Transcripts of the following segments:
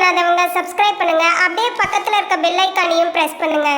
பண்ணாதவங்க சப்ஸ்கிரைப் பண்ணுங்க. அப்படியே பக்கத்துல இருக்க பெல் ஐகானையும் பிரஸ் பண்ணுங்க.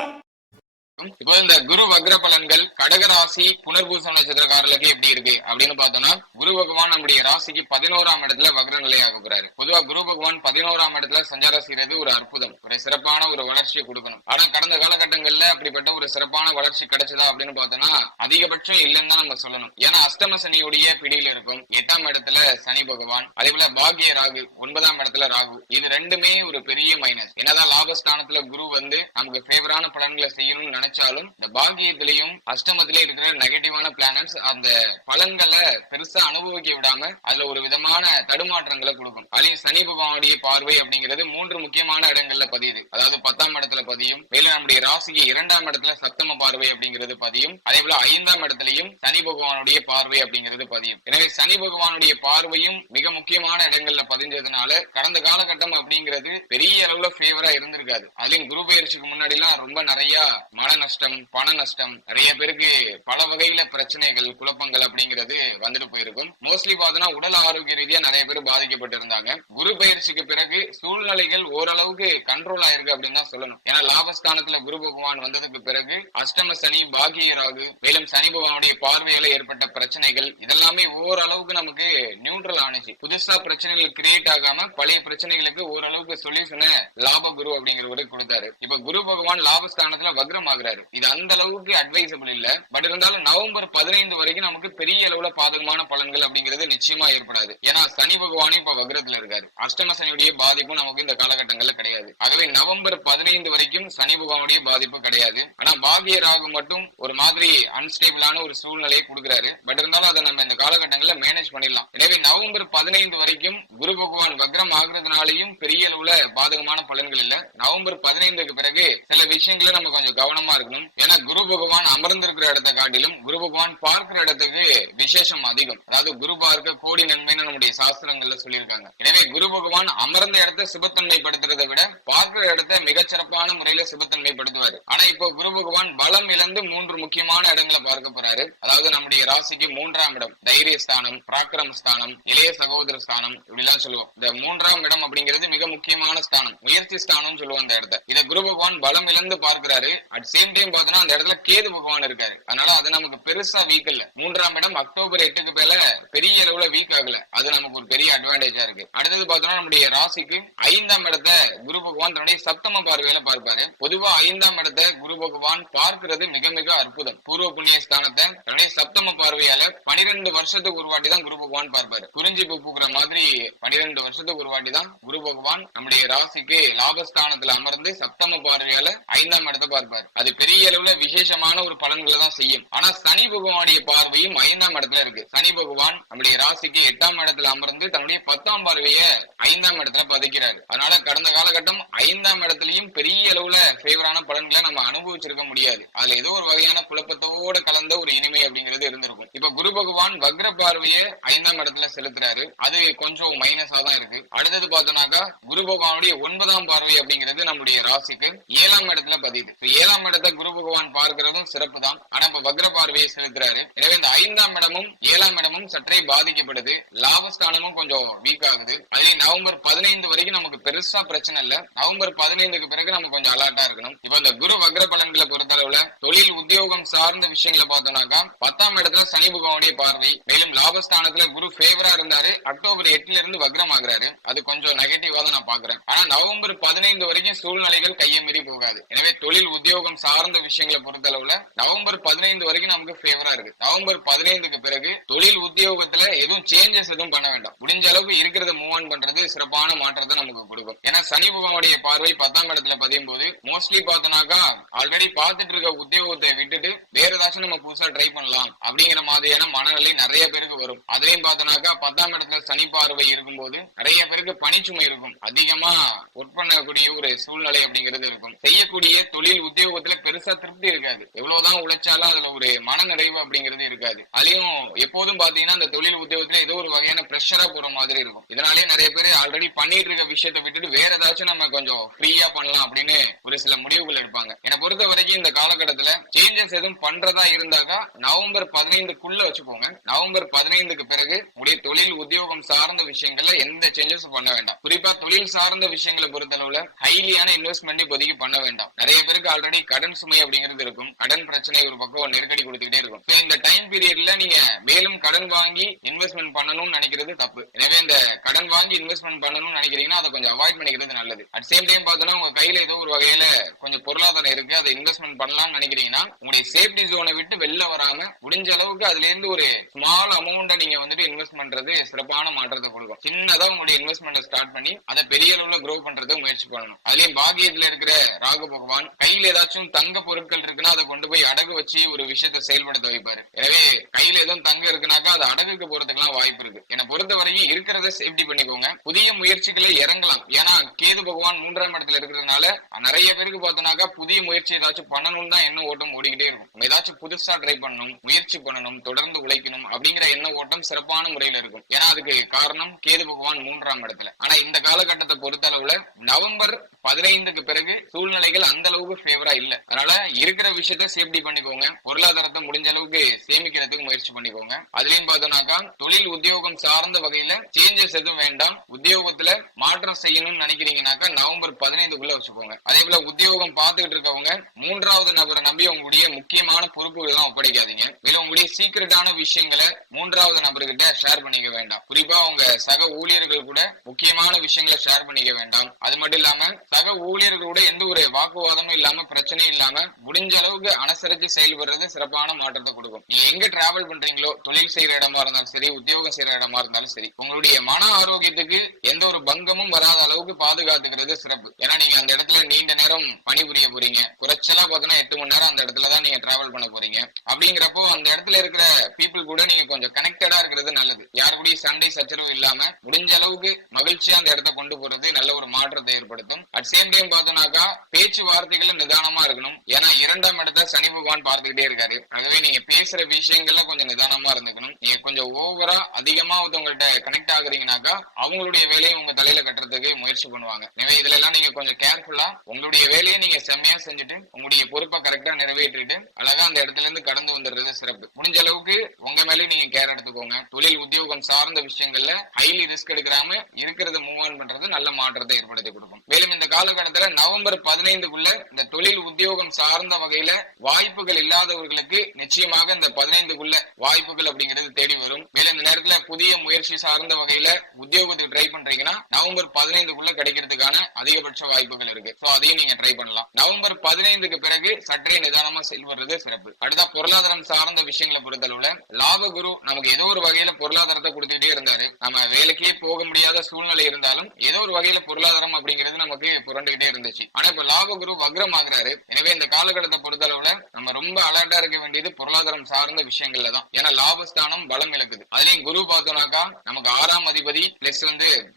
இப்போ இந்த குரு வக்ர பலன்கள் கடக ராசி புனர்பூசம் நட்சத்திரக்காரர்களுக்கு எப்படி இருக்கு அப்படின்னு பார்த்தோம்னா, குரு பகவான் நம்முடைய ராசிக்கு 11ஆம் இடத்துல வக்ர நிலையாக போறாரு. பொதுவா குரு பகவான் 11ஆம் இடத்துல சஞ்சாரம் செய்யறது ஒரு அற்புதம், ஒரு சிறப்பான ஒரு வளர்ச்சியை கொடுக்கணும். ஆனா கடந்த காலகட்டங்கள்ல அப்படிப்பட்ட ஒரு சிறப்பான வளர்ச்சி கிடைச்சதா அப்படின்னு பார்த்தோம்னா அதிகபட்சம் இல்லைன்னு தான் நம்ம சொல்லணும். ஏன்னா அஷ்டம சனியுடைய பிடியில இருக்கும். 8ஆம் இடத்துல சனி பகவான், அதே போல பாக்கிய ராகு 9ஆம் இடத்துல ராகு, இது ரெண்டுமே ஒரு பெரிய மைனஸ். என்னதான் லாபஸ்தானத்துல குரு வந்து நமக்கு ஃபேவரான பலன்களை செய்யணும்னு நினைச்சாலும் இந்த பாக்கியத்திலையும் அஷ்டமத்திலே இருக்கிற நெகட்டிவான பிளானட்ஸ் அந்த பலன்களை பெருசா அனுபவிக்க விடாம அதுல ஒரு விதமான தடுமாற்றங்களை கொடுக்கும். அதையும் சனி பகவானுடைய பார்வை அப்படிங்கிறது 3 முக்கியமான இடங்கள்ல பதியுது. அதாவது 10ஆம் இடத்துல பதியும், மேல நம்முடைய ராசிக்கு 2ஆம் இடத்துல சப்தம பார்வை அப்படிங்கிறது பதியும், அதே போல 5ஆம் இடத்துலயும் சனி பகவானுடைய பார்வை அப்படிங்கிறது பதியும். எனவே சனி பகவானுடைய பார்வையும் மிக முக்கியமான இடங்கள்ல பதிஞ்சதுனால கடந்த காலகட்டம் அப்படிங்கிறது பெரிய அளவுல ஃபேவரா இருந்திருக்காது. அதுலயும் குரு பயிற்சிக்கு முன்னாடி எல்லாம் ரொம்ப நிறைய மன நஷ்டம், பண நஷ்டம், நிறைய பேருக்கு பல வகையில பிரச்சனைகள், குழப்பங்கள் அப்படிங்கிறது வந்துட்டு போயிருக்கும். மோஸ்ட்லி பார்த்தோம்னா உடல் ஆரோக்கிய ரீதியா நிறைய பேர் பாதிக்கப்பட்டு இருந்தாங்க. குரு பயிற்சிக்கு பிறகு சூழ்நிலைகள் ஓரளவுக்கு கண்ட்ரோல் ஆயிருக்கு அப்படின்னு தான் சொல்லணும். ஏன்னா லாபஸ்தானத்துல குரு பகவான் வந்ததுக்கு பிறகு அஷ்டம சனி, பாக்கிய ராகு, மேலும் சனி பகவானுடைய பார்வையில ஏற்பட்ட பிரச்சனைகள் இதெல்லாமே ஓரளவுக்கு நமக்கு நியூட்ரல் ஆனிச்சு. புதுசா பிரச்சனைகள் கிரியேட் ஆகாம பழைய பிரச்சனைகளுக்கு ஓரளவுக்கு சொல்யூஷனை லாப குரு அப்படிங்கிறவரு கொடுத்தாரு. இப்ப குரு பகவான் லாபஸ்தானத்துல வக்ரம் ஆகுறாரு. இது அந்த அளவுக்கு அட்வைசபிள் இல்ல. பட் இருந்தாலும் நவம்பர் 15 வரைக்கும் நமக்கு பெரிய அளவுல பாதகமான பலன்கள் அப்படிங்கிறது நிச்சயமா ஏற்படாது. ஏன்னா சனி பகவானும் இப்ப வக்ரத்துல இருக்காரு. அஷ்டம சனியுடைய பாதிப்பும் நமக்கு இந்த காலகட்டங்கள்ல கிடையாது. ஆகவே நவம்பர் 15 வரைக்கும் சனி பகவானுடைய பாதிப்பு கிடையாது. ஆனா பாகிய ராகு மட்டும் ஒரு மாதிரி அன்ஸ்டேபிளான ஒரு சூழ்நிலையை கொடுக்கிறாரு. பட் இருந்தாலும் அதை நம்ம இந்த காலகட்டங்கள்ல மேனேஜ் பண்ணிடலாம். எனவே நவம்பர் 15 வரைக்கும் குரு பகவான் வக்ரம் ஆகுறதுனாலையும் பெரிய அளவுல பாதகமான பலன்கள் இல்ல. நவம்பர் 15க்கு பிறகு சில விஷயங்களை நம்ம கொஞ்சம் கவனமா இருக்கணும். ஏன்னா குரு பகவான் அமர்ந்திருக்கிற இடத்தை காட்டிலும் குரு பகவான் பார்க்கிற இடத்துக்கு விசேஷம் அதிகம். அதாவது குரு பார்க்க கோடி நன்மைன்னு நம்முடைய சாஸ்திரங்கள்ல சொல்லியிருக்காங்க. எனவே குரு பகவான் அமர்ந்த இடத்தை சுபத்தன்மைப்படுத்துறதை விட பார்க்கிற இடத்தை மிகச்சிறப்பான முறையில சுபத்தன்மைப்படுத்துவாரு. ஆனா இப்போ குரு பகவான் பலம் இழந்து 3 முக்கியமான இடங்களை பார்க்க போறாரு. அதாவது நம்முடைய ராசிக்கு 3ஆம் இடம் தைரிய ஸ்தானம், பராக்கிரம ஸ்தானம், இளைய சகோதர ஸ்தானம் இப்படிலாம் சொல்லுவோம். இந்த 3ஆம் இடம் அப்படிங்கிறது மிக முக்கியமான ஸ்தானம், முயற்சி ஸ்தானம் சொல்லுவோம். இந்த இடத்த இதை குரு பகவான் பலம் இழந்து பார்க்கிறாரு. அட் சேம் டைம் பார்த்தோம்னா அந்த இடத்துல கேது பகவான் இருக்காரு. அதனால அது நமக்கு பெருசா வீக் இல்ல. 3ஆம் இடம் அக்டோபர் 8க்கு மேல பெரிய அளவுல வீக் ஆகல. அது நமக்கு ஒரு பெரிய அட்வான்டேஜா இருக்கு. அடுத்தது பார்த்தோம்னா நம்முடைய ராசிக்கு 5ஆம் இடத்தை குரு பகவான் தன்னுடைய சப்தம பார்வையில பார்ப்பாரு. பொதுவா 5ஆம் இடத்தை குரு பகவான் பார்க்கிறது மிக மிக அற்புதம். பூர்வ புண்ணிய ஸ்தானத்தை தன்னுடைய சப்தம பார்வையால 12 வருஷத்துக்கு ஒரு வாட்டி தான் குரு பகவான் பார்ப்பாரு. குறிஞ்சி பூக்குற மாதிரி 12 வருஷத்துக்கு ஒரு வாட்டி தான் குரு பகவான் நம்முடைய ராசிக்கு லாபஸ்தானத்துல அமர்ந்து சப்தம பார்வையால 5ஆம் இடத்தை பார்ப்பாரு. அது பெரிய அளவுல விசேஷமான ஒரு பலன்களை தான் செய்யும். ஆனா சனி பகவானுடைய பார்வையும் 5ஆம் இடத்துல இருக்கு. சனி பகவான் நம்முடைய ராசிக்கு 8ஆம் இடத்துல அமர்ந்து தன்னுடைய 10ஆம் பார்வையை 5ஆம் இடத்துல பதிக்கிறாரு. அதனால கடந்த காலகட்டம் 5ஆம் இடத்துலயும் பெரிய அளவுல ஃபேவரான பலன்களை நம்ம அனுபவிச்சிருக்க முடியாது. அதுல ஏதோ ஒரு வகையான குழப்பத்தோட கலந்த ஒரு இனிமை அப்படிங்கிறது இருந்திருக்கும். இப்ப குரு பகவான் வக்ர பார்வையை 5ஆம் இடத்துல செலுத்துறாரு. அது கொஞ்சம் மைனஸா தான் இருக்கு. அடுத்தது பார்த்தோம்னாக்கா குரு பகவானுடைய 9ஆம் பார்வை அப்படிங்கிறது நம்முடைய ராசிக்கு 7ஆம் இடத்துல பதியுது. 7ஆம் இடத்தை குரு பகவான் பார்க்கிறதும் சிறப்பு தான். ஆனா இப்ப வக்ர பார்வையை செலுத்துறாரு. எனவே இந்த 5ஆம் இடமும் 7ஆம் இடமும் சற்றே பாதிக்கப்படுது. லாபஸ்தானமும் கொஞ்சம் வீக் ஆகுது. அதே நவம்பர் 15 வரைக்கும் நமக்கு பெருசா பிரச்சனை இல்ல. நவம்பர் 15க்கு பிறகு நம்ம கொஞ்சம் அலர்ட்டா இருக்கணும். இப்ப இந்த குரு வக்ர பலன்களை பொறுத்தளவுல தொழில் உத்தியோகம் சார்ந்த விஷயங்களை பார்த்தோம்னாக்கா 10ஆம் இடத்துல சனி பகவானுடைய பார்வை, மேலும் லாபஸ்தானத்துல குரு ஃபேவரா இருந்தாரு. அக்டோபர் 8ல இருந்து வக்ரம் ஆகுறாரு. அது கொஞ்சம் நெகட்டிவா தான் நான் பாக்குறேன். ஆனா நவம்பர் 15 வரைக்கும் சூழ்நிலைகள் கையை மீறி போகாது. எனவே தொழில் உத்தியோகம் சார்ந்த விஷயங்களை பொறுத்தளவுல நவம்பர் 15 வரைக்கும் நமக்கு ஃபேவரா இருக்கு. நவம்பர் 15க்கு பிறகு தொழில் உத்தியோகத்துல எதுவும் சேஞ்சஸ் எதுவும் பண்ண வேண்டாம். முடிஞ்ச அளவுக்கு இருக்கிறத மூவ் ஆன் பண்றது சிறப்பான மாற்றத்தை நமக்கு கொடுக்கும். ஏன்னா சனி பகவானுடைய பார்வை 10ஆம் இடத்துல பதியும் போது மோஸ்ட்லி பார்த்தோம்னாக்கா ஆல்ரெடி பார்த்துட்டு இருக்க உத்தியோகத்தை விட்டுட்டு வேற ஏதாச்சும் நம்ம புதுசா ட்ரை பண்ணலாம் அப்படிங்கிற மாதிரியான மனநிலை நிறைய பேருக்கு வரும். அதுலயும் பார்த்தோம்னாக்கா 10ஆம் இடத்துல சனி பார்வை இருக்கும்போது நிறைய பேருக்கு பணிச்சுமை இருக்கும். அதிகமா ஒர்க் பண்ணக்கூடிய ஒரு சூழ்நிலை அப்படிங்கிறது இருக்கும். செய்யக்கூடிய தொழில் உத்தியோகத்துல பெருசா திருப்தி இருக்காது. எவ்வளவுதான் உழைச்சாலும் அதுல ஒரு மன நிறைவு அப்படிங்கிறது இருக்காது. அதையும் எப்போதும் பாத்தீங்கன்னா அந்த தொழில் உத்தியோகத்துல ஏதோ ஒரு வகையான பிரஷரா போற மாதிரி இருக்கும். இதனாலே நிறைய பேர் ஆல்ரெடி பண்ணிட்டு இருக்க விஷயத்தை விட்டுட்டு வேற ஏதாச்சும் நம்ம கொஞ்சம் கொஞ்சம் ஃப்ரீயா பண்ணலாம் அப்படின்னு ஒரு சில முடிவுகள் எடுப்பாங்க. என்னை பொறுத்த வரைக்கும் இந்த காலகட்டத்துல சேஞ்சஸ் எதுவும் பண்றதா இருந்தாக்கா நவம்பர் 15க்குள்ள வச்சுக்கோங்க. நவம்பர் 15க்கு பிறகு உடைய தொழில் உத்தியோகம் சார்ந்த விஷயங்கள்ல எந்த சேஞ்சஸும் பண்ண வேண்டாம். குறிப்பா தொழில் சார்ந்த விஷயங்களை பொறுத்தளவுல ஹைலியான இன்வெஸ்ட்மெண்ட் இப்போதைக்கு பண்ண வேண்டாம். நிறைய பேருக்கு ஆல்ரெடி கடன் சுமை அப்படிங்கிறது இருக்கும். கடன் பிரச்சனை ஒரு பக்கம் நெருக்கடி கொடுத்துக்கிட்டே இருக்கும். இந்த டைம் பீரியட்ல நீங்க மேலும் கடன் வாங்கி இன்வெஸ்ட்மெண்ட் பண்ணணும்னு நினைக்கிறது தப்பு. எனவே இந்த கடன் வாங்கி இன்வெஸ்ட்மெண்ட் பண்ணணும்னு நினைக்கிறீங்கன்னா அதை கொஞ்சம் அவாய்ட் பண்ணிக்கிறது நல்லது. அட் சேம் டைம் பார்த்தோன்னா உங்க கையில ஏதோ ஒரு வகையில கொஞ்சம் பொருளாதாரம் இருக்கு, அதை இன்வெஸ்ட்மெண்ட் பண்ணலாம்னு நினைக்கிறீங்கன்னா உங்களுடைய சேஃப்டி ஜோனை விட்டு வெளில வராம முடிஞ்ச அளவுக்கு அதுல இருந்து ஒரு ஸ்மால் அமௌண்ட்டை நீங்க வந்துட்டு இன்வெஸ்ட் பண்றது சிறப்பான மாற்றத்தை கொடுக்கும். சின்னதா உங்களுடைய இன்வெஸ்ட்மெண்ட் ஸ்டார்ட் பண்ணி அதை பெரிய அளவுல க்ரோ பண்றதுக்கு முயற்சி பண்ணணும். அதுலயும் பாக்கியத்துல இருக்கிற ராகு பகவான் கையில ஏதாச்சும் தங்க பொருட்கள் இருக்குன்னா அதை கொண்டு போய் அடகு வச்சு ஒரு விஷயத்தை செயல்படுத்த வைப்பாரு. எனவே கையில எதுவும் தங்க இருக்குனாக்கா அது அடகுக்கு போறதுக்கெல்லாம் வாய்ப்பு இருக்கு. என்னை பொறுத்த வரைக்கும் இருக்கிறத சேஃப்டி பண்ணிக்கோங்க. புதிய முயற்சிகளை இறங்கலாம். ஏன்னா கேது பகவான் 3ஆம் இடத்துல இருக்கிறதுனால நிறைய பேருக்கு பார்த்தோம்னாக்கா புதிய முயற்சி ஏதாச்சும் பண்ணணும்னு தான் எண்ண ஓட்டம் ஓடிக்கிட்டே இருக்கும். ஏதாச்சும் புதுசா ட்ரை பண்ணணும், முயற்சி பண்ணணும், தொடர்ந்து உழைக்கணும் அப்படிங்கிற எண்ண ஓட்டம் சிறப்பான முறையில இருக்கும். ஏன்னா அதுக்கு காரணம் கேது பகவான் 3ஆம் இடத்துல. ஆனா இந்த காலகட்டத்தை பொறுத்த அளவுல நவம்பர் 15க்கு பிறகு சூழ்நிலைகள் அந்த அளவுக்கு ஃபேவரா இல்ல. அதனால இருக்கிற விஷயத்த சேஃப்டி பண்ணிக்கோங்க. பொருளாதாரத்தை முடிஞ்ச அளவுக்கு சேமிக்கிறதுக்கு முயற்சி பண்ணிக்கோங்க. அதுலயும் பார்த்தோம்னாக்கா தொழில் உத்தியோகம் சார்ந்த வகையில சேஞ்சஸ் எதுவும் வேண்டாம். உத்தியோகத்துல மாற்றம் செய்யணும்னு நினைக்கிறீங்கன்னாக்கா நவம்பர் 15க்குள்ள வச்சுக்கோங்க. அதே போல உத்தியோகம் பார்த்துக்கிட்டு இருக்கவங்க 3வது நபரை நம்பி உங்களுடைய முக்கியமான பொறுப்புகள் எல்லாம் ஒப்படைக்காதீங்க. இல்ல உங்களுடைய சீக்கிரட்டான விஷயங்களை 3வது நபர்கிட்ட ஷேர் பண்ணிக்க வேண்டாம். குறிப்பா உங்க சக ஊழியர்கள் கூட முக்கியமான விஷயங்களை ஷேர் பண்ணிக்க வேண்டாம். அது மட்டும் இல்லாம சக ஊழியர்களோட எந்த ஒரு வாக்குவாதமும் இல்லாம பிரச்சனையும் இல்லாம முடிஞ்ச அளவுக்கு அனுசரிச்சு செயல்படுறது சிறப்பான மாற்றத்தை கொடுக்கும். நீங்க எங்க டிராவல் பண்றீங்களோ, தொழில் செய்யற இடமா இருந்தாலும் சரி, உத்தியோகம் செய்யற இடமா இருந்தாலும் சரி, உங்களுடைய மன ஆரோக்கியத்துக்கு எந்த ஒரு பங்கமும் வராத அளவுக்கு பாதுகாத்துக்கிறது சிறப்பு. ஏன்னா நீங்க அந்த இடத்துல நீண்ட நேரம் பணிபுரிய போறீங்க. குறைச்சலா பார்த்தோன்னா 8 மணி நேரம் அந்த இடத்துல தான் நீங்க டிராவல் பண்ண போறீங்க. அப்படிங்கிறப்போ அந்த இடத்துல இருக்கிற பீப்புள் கூட நீங்க கொஞ்சம் கனெக்டடா இருக்கிறது நல்லது. யாரு கூட சண்டை சச்சரவு இல்லாம முடிஞ்ச அளவுக்கு மகிழ்ச்சியா அந்த இடத்த கொண்டு போறது நல்ல ஒரு மாற்றத்தை ஏற்படுத்தும். அட் சேம் டைம் பார்த்தோம்னாக்கா பேச்சுவார்த்தைகள் நிதானமா இருக்கணும். ஏன்னா 2ஆம் இடத்தை சனி பகவான் பார்த்துக்கிட்டே இருக்காரு. ஆகவே நீங்க பேசுற விஷயங்கள்ல கொஞ்சம் நிதானமா இருந்துக்கணும். நீங்க கொஞ்சம் ஓவரா அதிகமா உங்கள்கிட்ட கனெக்ட் ஆகுறீங்கன்னாக்கா அவங்களுடைய வேலையை உங்க தலையில கட்டுறதுக்கு முயற்சி பண்ணுவாங்க. எனவே இதுல எல்லாம் நீங்க கொஞ்சம் கேர்ஃபுல்லா உங்களுடைய வேலையை நீங்க செம்மையா செஞ்சுட்டு உங்களுடைய பொறுப்பை கரெக்டா நிறைவேற்றிட்டு அழகா அந்த இடத்துல இருந்து கடந்து வந்துடுறது சிறப்பு. முடிஞ்ச அளவுக்கு உங்க மேலே நீங்க கேர் எடுத்துக்கோங்க. தொழில் உத்தியோகம் சார்ந்த விஷயங்கள்ல ஹைலி ரிஸ்க் எடுக்காம இருக்கிறத மூவ் ஆன் பண்றது நல்ல மாற்றத்தை ஏற்படுத்தி கொடுக்கும். மேலும் இந்த காலகட்டத்துல நவம்பர் 15க்குள்ள இந்த தொழில் உத்தியோகம் சார்ந்த வகையில வாய்ப்புகள் இல்லாதவர்களுக்கு நிச்சயமாக இந்த 15க்குள்ள வாய்ப்புகள் அப்படிங்கிறது தேடி வரும். மேலும் இந்த நேரத்துல புதிய முயற்சி சார்ந்த வகையில உத்தியோகத்துக்கு ட்ரை பண்றீங்கன்னா நவம்பர் 15க்குள்ள கிடைக்கிறதுக்கான அதிகபட்ச வாய்ப்புகள் இருக்கு. சோ அதையும் நீங்க ட்ரை பண்ணலாம். நவம்பர் 15க்கு பிறகு சற்றே நிதானமா செயல்படுறது சிறப்பு. அடுத்த பொருளாதாரம் சார்ந்த விஷயங்களை பொறுத்தளவுல லாபகுரு நமக்கு ஏதோ ஒரு வகையில பொருளாதாரத்தை கொடுத்துக்கிட்டே இருந்தாரு. நம்ம வேலைக்கே போக முடியாத சூழ்நிலை இருந்தாலும் ஏதோ ஒரு வகையில பொருளாதாரம் அப்படிங்கிறது நமக்கு புரண்டுகிட்டே இருந்துச்சு. ஆனா இப்ப லாபகுரு வக்ரம் ஆகுறாரு. எனவே இந்த காலகட்டத்தை பொறுத்தளவுல நம்ம ரொம்ப அலர்ட்டா இருக்க வேண்டியது பொருளாதாரம் சார்ந்த விஷயங்கள்ல தான். ஏன்னா லாபஸ்தானம் பலம் இழக்குது. அதுலயும் குரு பார்த்தோம்னாக்கா நமக்கு 6ஆம் அதிபதி பிளஸ்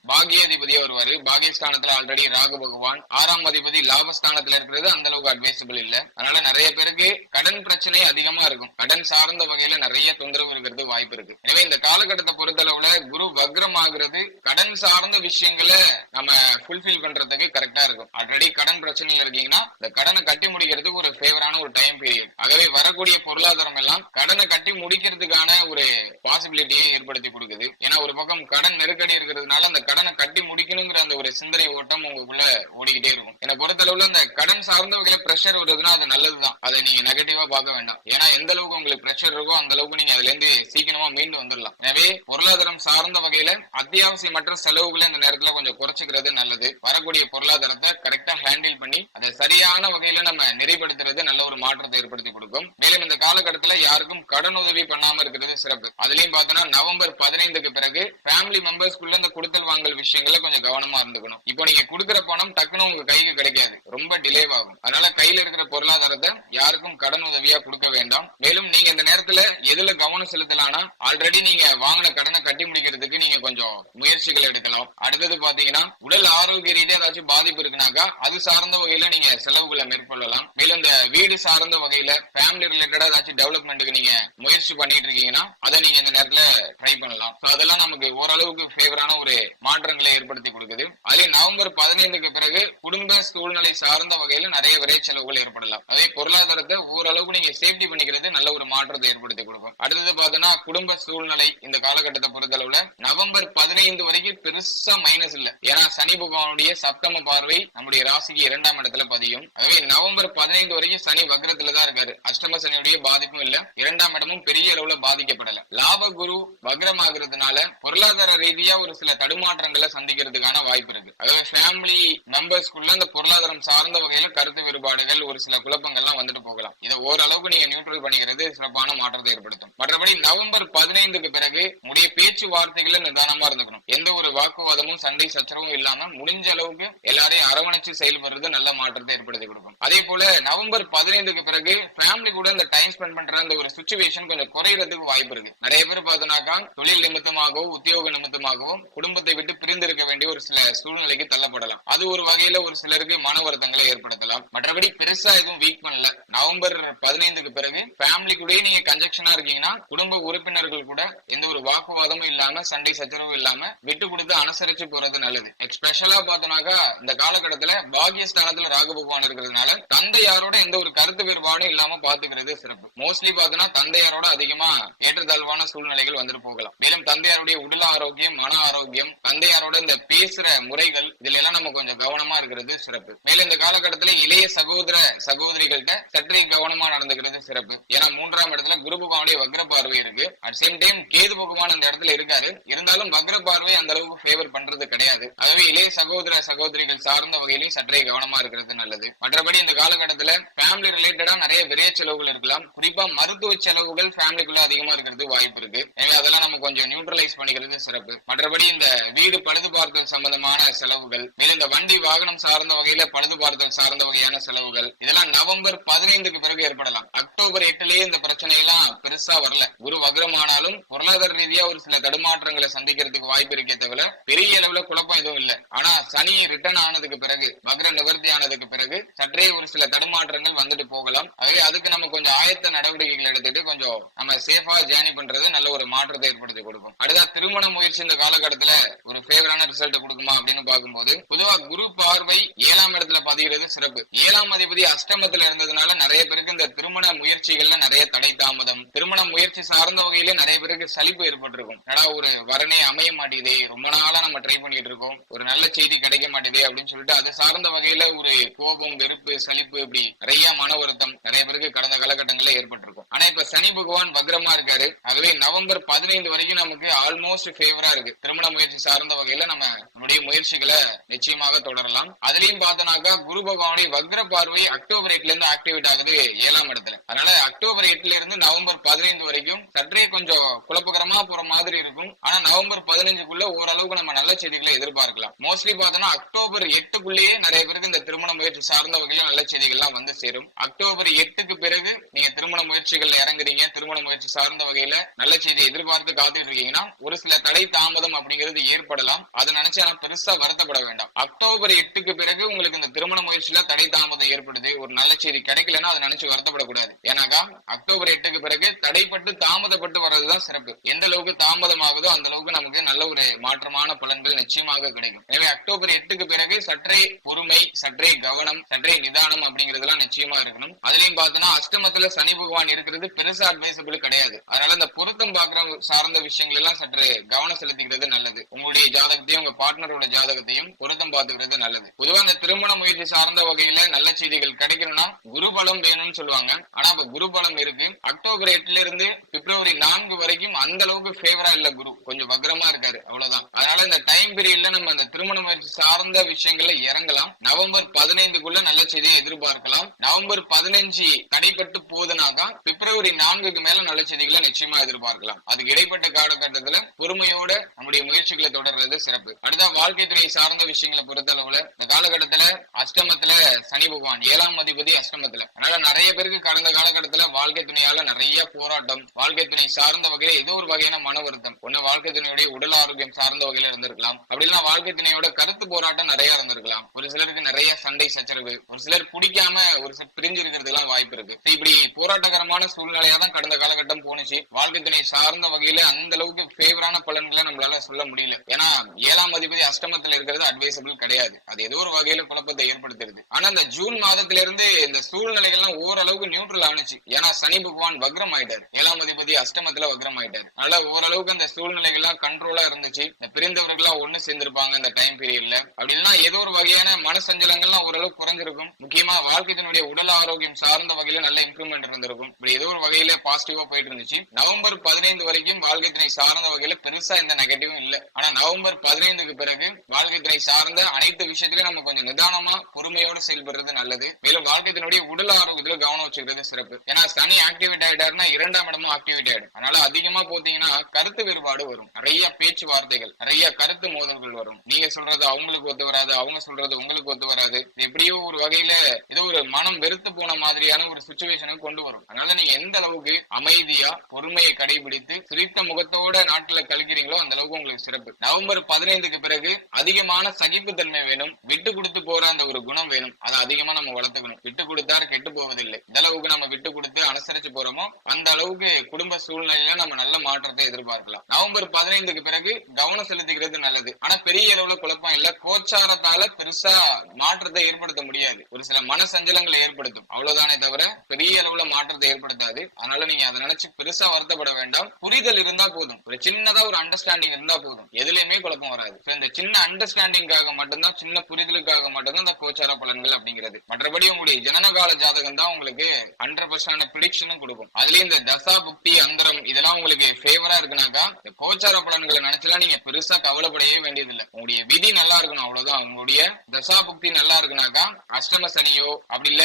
பாகியாதிபதியா வருவாரு. பாகியஸ்தானத்துல ஆல்ரெடி ராகு பகவான், 6ஆம் அதிபதி லாபஸ்தானத்துல இருக்கிறது அந்த அளவுக்கு அட்வைசபிள் இல்ல. அதனால நிறைய பேருக்கு கடன் பிரச்சனை அதிகமா இருக்கும். கடன் சார்ந்த வகையில நிறைய தொந்தரவு இருக்கிறது வாய்ப்பு இருக்கு. எனவே இந்த காலகட்டத்தை பொறுத்தளவுல குரு வக்ரம் ஆகுறது கடன் சார்ந்த விஷயங்களை நம்ம ஃபுல்ஃபில் பண்றதுக்கு கரெக்டா இருக்கும். ஆல்ரெடி கடன் பிரச்சனையில இருக்கீங்கன்னா இந்த கடனை கட்டி முடிக்கிறதுக்கு ஒரு ஃபேவரான ஒரு டைம் பீரியட். ஆகவே வரக்கூடிய பொருளாதாரம் எல்லாம் கடனை கட்டி முடிக்கிறதுக்கான ஒரு பாசிபிலிட்டியை ஏற்படுத்தி கொடுக்குது. ஏன்னா ஒரு பக்கம் கடன் நெருக்கடி இருக்கிறதுனால அந்த கடனை கட்டி முடிக்கணுங்கிற அந்த ஒரு சிந்தனை ஓட்டம் உங்களுக்குள்ள ஓடிக்கிட்டே இருக்கும். என்னை பொறுத்தளவுல இந்த கடன் சார்ந்த வகையில பிரஷர் வருதுன்னா அது நல்லதுதான். அதை நீங்க நெகட்டிவா பார்க்க வேண்டாம். ஏன்னா எந்த அளவுக்கு உங்களுக்கு பிரஷர் இருக்கோ அந்த அளவுக்கு நீங்க அதுல இருந்து சீக்கிரமா மீண்டு வந்துடலாம். எனவே பொருளாதாரம் சார்ந்த வகையில அத்தியாவசியமற்ற செலவுகளை இந்த நேரத்துல கொஞ்சம் குறைச்சிக்கிறது நல்லது. வரக்கூடிய பொருளாதாரத்தை கரெக்டா ஹேண்டில் பண்ணி அதை சரியான வகையில நம்ம நிறைப்படுத்துறது நல்ல ஒரு மாற்றத்தை ஏற்படுத்தி கொடுக்கும். மேலும் இந்த காலகட்டத்துல யாருக்கும் கடன் உதவி பண்ணாம இருக்கிறது சிறப்பு. அதுலயும் பார்த்தோம்னா நவம்பர் 15க்கு பிறகு ஃபேமிலி மெம்பர்ஸ்குள்ள இந்த கொடுத்தல் வாங்கல் விஷயங்கள்ல கொஞ்சம் கவனமா இருந்துக்கணும். இப்போ நீங்க கொடுக்குற பணம் டக்குன்னு உங்க கைக்கு கிடைக்காது. ரொம்ப டிலேவாகும். அதனால கையில இருக்கிற பொருளாதாரத்தை யாருக்கும் கடன் உதவியா கொடுக்க வேண்டாம். மேலும் நீங்க இந்த நேரத்துல எதுல கவனம் செலுத்தலாம்னா, ஆல்ரெடி நீங்க வாங்கின கடனை கட்டி முடிக்கிறதுக்கு நீங்க கொஞ்சம் முயற்சிகள் எடுக்கலாம். அடுத்தது பாத்தீங்கன்னா, உடல் ஆரோக்கிய ரீதியா ஏதாச்சும் பாதிப்பு இருக்குனாக்கா அது சார்ந்த வகையில நீங்க செலவுகளை மேற்கொள்ளலாம். மேலும் இந்த வீடு சார்ந்த வகையில ஃபேமிலி ரிலேட்டடா ஏதாச்சும் டெவலப்மெண்ட்டுக்கு நீங்க முயற்சி பண்ணிட்டு இருக்கீங்கன்னா அதை நீங்க இந்த நேரத்துல ட்ரை பண்ணலாம். அதெல்லாம் நமக்கு ஓரளவுக்கு ஃபேவரான ஒரு மாற்றங்களை ஏற்படுத்தி கொடுக்குது. அதே நவம்பர் 15க்கு பிறகு குடும்ப சூழ்நிலை சார்ந்த வகையில நிறைய விரை செலவுகள் ஏற்படலாம். அதே பொருளாதாரத்தை ஓரளவுக்கு நீங்க சேஃப்டி பண்ணிக்கிறது நல்ல ஒரு மாற்றத்தை ஏற்படுத்தி கொடுக்கும். அடுத்தது பார்த்தோன்னா, குடும்ப சூழ்நிலை இந்த காலகட்டத்தை பொறுத்தளவுல நவம்பர் 15 வரைக்கும் பெருசா மைனஸ் இல்ல. ஏன்னா சனி பகவானுடைய சப்தம பார்வை நம்முடைய ராசிக்கு 2ஆம் இடத்துல பதியும். ஆகவே நவம்பர் 15 வரைக்கும் சனி வக்ரத்துல தான் இருக்காரு. அஷ்டம சனியுடைய பாதிப்பும் இல்ல, 2ஆம் இடமும் பெரிய அளவுல பாதிக்கப்படல. லாப குரு வக்ரம் ஆகுறதுனால பொருளாதார ரீதியா ஒரு சில தடுமாற்றங்களை சந்திக்கிறதுக்கான வாய்ப்பு இருக்கு. அதாவது ஃபேமிலி மெம்பர்ஸ்குள்ள இந்த பொருளாதாரம் சார்ந்த வகையில கருத்து வேறுபாடுகள், ஒரு சில குழப்பங்கள்லாம் வந்துட்டு போகலாம். இதை ஓரளவுக்கு நீங்க நியூட்ரல் பண்ணிக்கிறது சிறப்பான மாற்றத்தை ஏற்படுத்தும். மற்றபடி நவம்பர் 15க்கு பிறகு உடைய பேச்சுவார்த்தைகளை நிதானமா இருந்துக்கணும். எந்த ஒரு வாக்குவாதமும் சண்டை சச்சரவும் இல்லாம முடிஞ்ச அளவுக்கு எல்லாரையும் அரவணைச்சு செயல்படுறது நல்ல மாற்றத்தை ஏற்படுத்தி கொடுக்கும். அதே போல நவம்பர் 15க்கு பிறகு ஃபேமிலி கூட இந்த டைம் ஸ்பெண்ட் பண்ற அந்த ஒரு சிச்சுவேஷன் கொஞ்சம் குறையறதுக்கு வாய்ப்பு இருக்கு. நிறைய பேர் பார்த்தோம்னாக்கா தொழில் நிமித்தமாகவும் உத்தியோக மாகவும் குடும்பத்தை விட்டு பிரிந்து இருக்க வேண்டிய ஒரு சில சூழ்நிலைக்கு தள்ளப்படலாம். அது ஒரு வகையில ஒரு சிலருக்கு மன வருத்தங்களை ஏற்படுத்தலாம். மற்றபடி பெருசா எதுவும் வீக் பண்ணல. நவம்பர் 15க்கு பிறகு ஃபேமிலி கூட நீங்க கன்ஜெக்ஷனா இருக்கீங்கன்னா குடும்ப உறுப்பினர்கள் கூட எந்த ஒரு வாக்குவாதமும் இல்லாம சண்டை சச்சரவும் இல்லாம விட்டு கொடுத்து அனுசரிச்சு போறது நல்லது. ஸ்பெஷலா பார்த்தோம்னாக்கா இந்த காலகட்டத்துல பாகியஸ்தானத்துல ராகு பகவான் இருக்கிறதுனால தந்தையாரோட எந்த ஒரு கருத்து வேறுபாடும் இல்லாம பாத்துக்கிறது சிறப்பு. மோஸ்ட்லி பார்த்தோம்னா தந்தையாரோட அதிகமா ஏற்றத்தாழ்வான சூழ்நிலைகள் வந்துட்டு போகலாம். மேலும் தந்தையாருடைய உடல் ஆரோக்கியம், மன ஆரோக்கியம், தந்தையாரோட இந்த பேசுற முறைகள், இதுல எல்லாம் நம்ம கொஞ்சம் கவனமா இருக்கிறது சிறப்பு. மேலும் இந்த காலகட்டத்துல இளைய சகோதர சகோதரிகள்கிட்ட சற்றே கவனமா நடந்துக்கிறது சிறப்பு. ஏன்னா 3ஆம் இடத்துல குரு பகவானுடைய வக்ர பார்வை இருக்கு. அட் சேம் டைம் கேது பகவான் அந்த இடத்துல இருக்காரு. இருந்தாலும் வக்ர பார்வை அந்த அளவுக்கு ஃபேவர் பண்றது கிடையாது. அதுவே இளைய சகோதர சகோதரிகள் சார்ந்த வகையிலையும் சற்றே கவனமா இருக்கிறது நல்லது. மற்றபடி இந்த காலகட்டத்துல ஃபேமிலி ரிலேட்டடா நிறைய விரைய செலவுகள் இருக்கலாம். குறிப்பா மருத்துவ செலவுகள் ஃபேமிலிக்குள்ள அதிகமா இருக்கிறது வாய்ப்பு இருக்கு. எனவே அதெல்லாம் நம்ம கொஞ்சம் நியூட்ரலைஸ் பண்ணிக்கிறது சிறப்பு. மற்றபடி இந்த வீடு பழுது பார்த்தல் சம்பந்தமான செலவுகள், மேலும் இந்த வண்டி வாகனம் சார்ந்த வகையில பழுது பார்த்தல் சார்ந்த வகையான செலவுகள், இதெல்லாம் நவம்பர் 15க்கு பிறகு ஏற்படலாம். அக்டோபர் 8லயே இந்த பிரச்சனை எல்லாம் பெருசா வரல. குரு வக்ரமானாலும் பொருளாதார ரீதியா ஒரு சில தடுமாற்றங்களை சந்திக்கிறதுக்கு வாய்ப்பு இருக்கே தவிர பெரிய அளவுல குழப்பம் எதுவும் இல்லை. ஆனா சனி ரிட்டர்ன் ஆனதுக்கு பிறகு, வக்ர நிவர்த்தி ஆனதுக்கு பிறகு சற்றே ஒரு சில தடுமாற்றங்கள் வந்துட்டு போகலாம். ஆகவே அதுக்கு நம்ம கொஞ்சம் ஆயத்த நடவடிக்கைகள் எடுத்துட்டு கொஞ்சம் நம்ம சேஃபா ஜேர்னி பண்றது நல்ல ஒரு மாற்றத்தை ஏற்படுத்தி கொடுக்கும். அடுத்த திருமண முயற்சி இந்த காலகட்டத்துல ஒரு ஃபேவரான ரிசல்ட் கொடுக்குமா அப்படின்னு பார்க்கும்போது, பொதுவா குரு பார்வை 7ஆம் இடத்துல பதிகிறது சிறப்பு. 7ஆம் அதிபதி அஷ்டமத்துல இருந்ததுனால நிறைய பேருக்கு இந்த திருமண முயற்சிகள்ல நிறைய தடை தாமதம், திருமண முயற்சி சார்ந்த வகையில நிறைய பேருக்கு சலிப்பு ஏற்பட்டிருக்கும். ஒரு வரனே அமைய மாட்டேதே, ரொம்ப நாளா நம்ம ட்ரை பண்ணிட்டு இருக்கோம், ஒரு நல்ல செய்தி கிடைக்க மாட்டேதே அப்படின்னு சொல்லிட்டு அது சார்ந்த வகையில ஒரு கோபம், வெறுப்பு, சலிப்பு, இப்படி நிறைய மன வருத்தம் நிறைய பேருக்கு கடந்த காலகட்டங்கள்ல ஏற்பட்டிருக்கும். ஆனா இப்ப சனி பகவான் வக்ரமா இருக்காரு. ஆகவே நவம்பர் 15 வரைக்கும் நமக்கு ஆல்மோஸ்ட் ஃபேவரா இருக்கு. திருமண முயற்சி சார்ந்த வகையில நம்ம நம்முடைய முயற்சிகளை நிச்சயமாக தொடரலாம். அதுலயும் பார்த்தோம்னாக்கா குரு பகவானுடைய வக்ர பார்வை அக்டோபர் 8ல இருந்து ஆக்டிவேட் ஆகுது 7ஆம் இடத்துல. அதனால அக்டோபர் 8ல இருந்து நவம்பர் 15 வரைக்கும் சற்றே கொஞ்சம் குழப்பகரமா போற மாதிரி இருக்கும். ஆனா நவம்பர் 15க்குள்ள ஓரளவுக்கு நம்ம நல்ல செய்திகளை எதிர்பார்க்கலாம். மோஸ்ட்லி பார்த்தோம்னா அக்டோபர் 8க்குள்ளேயே நிறைய பேருக்கு இந்த திருமண முயற்சி சார்ந்த வகையில நல்ல செய்திகள்லாம் வந்து சேரும். அக்டோபர் 8க்கு பிறகு நீங்க திருமண முயற்சிகள் இறங்குறீங்க, திருமண முயற்சி சார்ந்த வகையில நல்ல செய்தியை எதிர்பார்த்து காத்துட்டு இருக்கீங்கன்னா ஒரு சில தடை தாமதம் அப்படிங்கிறது ஏற்படலாம். அதை நினைச்சு ஆனா பெருசா வருத்தப்பட வேண்டாம். அக்டோபர் 8க்கு பிறகு உங்களுக்கு இந்த திருமண முயற்சியில தடை தாமதம் ஏற்படுது, ஒரு நல்ல செய்தி கிடைக்கலன்னா அதை நினைச்சு வருத்தப்படக்கூடாது. ஏன்னாக்கா அக்டோபர் 8க்கு பிறகு தடைப்பட்டு தாமதப்பட்டு வர்றதுதான் சிறப்பு. எந்த அளவுக்கு தாமதம் ஆகுதோ அந்த அளவுக்கு நமக்கு நல்ல ஒரு மாற்றமான பலன்கள் நிச்சயமாக கிடைக்கும். எனவே அக்டோபர் 8க்கு பிறகு சற்றே பொறுமை, சற்றே கவனம், சற்றே நிதானம் அப்படிங்கிறதுலாம் நிச்சயமா இருக்கணும். அதுலயும் பார்த்தோம்னா அஷ்டமத்துல சனி பகவான் இருக்கிறது பெருசா அட்வைசபிள் கிடையாது. அதனால இந்த பொருத்தம் பார்க்கிற சார்ந்த விஷயங்கள் எல்லாம் சற்று கவனம் செலுத்திக்கிறது நல்லது. உங்களுடைய ஜாதகத்தையும் உங்க பார்ட்னரோட ஜாதகத்தையும் பொருத்தம் பார்த்துக்கிறது நல்லது. பொதுவா இந்த திருமண முயற்சி சார்ந்த வகையில நல்ல செய்திகள் கிடைக்கணும்னா குரு பலம் வேணும்னு சொல்லுவாங்க. ஆனா இப்ப குரு பலம் இருக்கு. அக்டோபர் 8ல இருந்து பிப்ரவரி 4 வரைக்கும் அந்த அளவுக்கு ஃபேவரா இல்ல, குரு கொஞ்சம் வக்ரமா இருக்காரு, அவ்வளவுதான். அதனால இந்த டைம் பீரியட்ல நம்ம இந்த திருமண முயற்சி சார்ந்த விஷயங்கள்ல இறங்கலாம். நவம்பர் 15க்குள்ள நல்ல செய்தியை எதிர்பார்க்கலாம். நவம்பர் 15 தடைப்பட்டு போதுனாக்கா பிப்ரவரி 4க்கு மேல நல்ல செய்திகளை நிச்சயமா எதிர்பார்க்கலாம். அதுக்கு இடைப்பட்ட காலகட்டத்துல பொறுமையோட நம்முடைய முயற்சிகளை தொடர்றது சிறப்பு. அடுத்த வாழ்க்கை துறை சார்ந்த விஷயங்களை பொறுத்தளவுல இந்த காலகட்டத்துல அஷ்டமத்துல சனி பகவான் 7ஆம் அதிபதி அஷ்டமத்துல. அதனால நிறைய பேருக்கு கடந்த காலகட்டத்துல வாழ்க்கை துணையால நிறைய போராட்டம், வாழ்க்கை துணை சார்ந்த வகையில ஏதோ ஒரு வகையான மன வருத்தம், ஒண்ணு வாழ்க்கை துணையுடைய உடல் ஆரோக்கியம் சார்ந்த வகையில இருந்திருக்கலாம், அப்படின்னா வாழ்க்கை துணையோட கருத்து போராட்டம் நிறைய இருந்திருக்கலாம். ஒரு சிலருக்கு நிறைய சண்டை சச்சரவு, ஒரு சிலர் பிடிக்காம ஒரு சிலர் பிரிஞ்சு இருக்கிறது எல்லாம் வாய்ப்பு இருக்கு. இப்படி போராட்டகரமான சூழ்நிலையா தான் கடந்த காலகட்டம் போனுச்சு. வாழ்க்கை துணை சார்ந்த வகையில அந்த அளவுக்கு ஃபேவரான பலன்களை நம்மளால சொல்ல முடியல. ஏன்னா 7ஆம் அதிபதி அஷ்டமத்துல இருக்கிறது அட்வைசபிள் கிடையாது. அது ஏதோ ஒரு வகையில குழப்பத்தை ஏற்படுத்துறது. ஆனா இந்த ஜூன் மாதத்துல இருந்து இந்த சூழ்நிலைகள்லாம் ஓரளவுக்கு நியூட்ரல் ஆனிச்சு. ஏன்னா சனி பகவான் வக்ரம் ஆயிட்டாரு, 7ஆம் அதிபதி அஷ்டமத்துல வக்ரம் ஆயிட்டாரு. அதனால ஓரளவுக்கு அந்த சூழ்நிலைகள்லாம் கண்ட்ரோலா இருந்துச்சு. இந்த பிரிந்தவர்கள்லாம் ஒண்ணு சேர்ந்திருப்பாங்க இந்த டைம் பீரியட்ல. அப்படின்னா ஏதோ ஒரு வகையான மனசஞ்சலங்கள்லாம் ஓரளவுக்கு குறைஞ்சிருக்கும். முக்கியமா வாழ்க்கையினுடைய உடல் ஆரோக்கியம் சார்ந்த வகையில நல்ல இம்ப்ரூவ்மெண்ட் இருந்திருக்கும். இப்படி ஏதோ ஒரு வகையில பாசிட்டிவா போயிட்டு இருந்துச்சு. நவம்பர் 15 வரைக்கும் வாழ்க்கை துணை சார்ந்த வகையில பெருசா எந்த நெகட்டிவும் இல்ல. ஆனா நவம்பர் 15க்கு பிறகு வாழ்க்கை துணை சார்ந்த அனைத்து விஷயத்திலயும் நம்ம கொஞ்சம் நிதானமா பொறுமையோட செயல்படுறது நல்லது. மேலும் வாழ்க்கை துணையுடைய உடல் ஆரோக்கியத்துல கவனம் வச்சுக்கிறது சிறப்பு. ஏன்னா சனி ஆக்டிவேட் ஆயிட்டாருன்னா 2ஆம் இடமும் ஆக்டிவேட் ஆயிடும். அதனால அதிகமா போத்தீங்கன்னா கருத்து வேறுபாடு வரும், நிறைய பேச்சுவார்த்தைகள், நிறைய கருத்து மோதல்கள் வரும். நீங்க சொல்றது அவங்களுக்கு ஒத்து வராது, அவங்க சொல்றது உங்களுக்கு ஒத்து வராது. எப்படியோ ஒரு வகையில ஏதோ ஒரு மனம் வெறுத்து போன மாதிரியான ஒரு சுச்சுவேஷனுக்கு கொண்டு வரும். அதனால நீங்க எந்த அளவுக்கு அமைதியா பொறுமையை கடைபிடித்து சிரித்த முகத்தோட நாட்டுல கழிக்கிறீங்களோ அந்த அளவுக்கு உங்களுக்கு சிறப்பு. நவம்பர் 15க்கு பிறகு அதிகமான சகிப்புத்தன்மை வேணும், விட்டு கொடுத்து போற அந்த ஒரு குணம் வேணும். அதை அதிகமா நம்ம வளர்த்துக்கணும். விட்டு கொடுத்தாரு கெட்டு போவதில்லை. இந்த அளவுக்கு நம்ம விட்டு கொடுத்து அனுசரிச்சு போறோமோ அந்த அளவுக்கு குடும்ப சூழ்நிலையில நம்ம நல்ல மாற்றத்தை எதிர்பார்க்கலாம். நவம்பர் 15க்கு பிறகு கவனம் செலுத்திக்கிறது நல்லது. ஆனா பெரிய அளவுல குழப்பம் இல்ல. கோச்சாரத்தால பெருசா மாற்றத்தை ஏற்படுத்த முடியாது. ஒரு சில மன சஞ்சலங்களை ஏற்படுத்தும், அவ்வளவுதானே தவிர பெரிய அளவுல மாற்றத்தை ஏற்படுத்தாது. அதனால நீங்க அதை நினைச்சு பெருசா வருத்தப்பட வேண்டாம். புரிதல் இருந்தா போதும், ஒரு சின்னதா ஒரு அண்டர்ஸ்டாண்டிங் இருந்தா போதும், எதுலயுமே குழப்பம் வராது. இந்த சின்ன அண்டர்ஸ்டாண்டிங்காக மட்டும்தான், சின்ன புரிதலுக்காக மட்டும்தான் இந்த கோச்சார பலன்கள் அப்படிங்கிறது. மற்றபடி உங்களுடைய ஜனனகால ஜாதகம் தான் உங்களுக்கு 100% ப்ரிடிக்ஷனும் கொடுக்கும். அதுலயும் இந்த தசா புக்தி அந்தரம் இதெல்லாம் உங்களுக்கு ஃபேவரா இருக்குனாக்கா இந்த கோச்சார பலன்களை நினைச்சுலாம் நீங்க பெருசா கவலைப்படவே வேண்டியதில்லை. உங்களுடைய விதி நல்லா இருக்கணும், அவ்வளவுதான். உங்களுடைய தசா புக்தி நல்லா இருக்குனாக்கா அஷ்டம சனியோ அப்படி இல்ல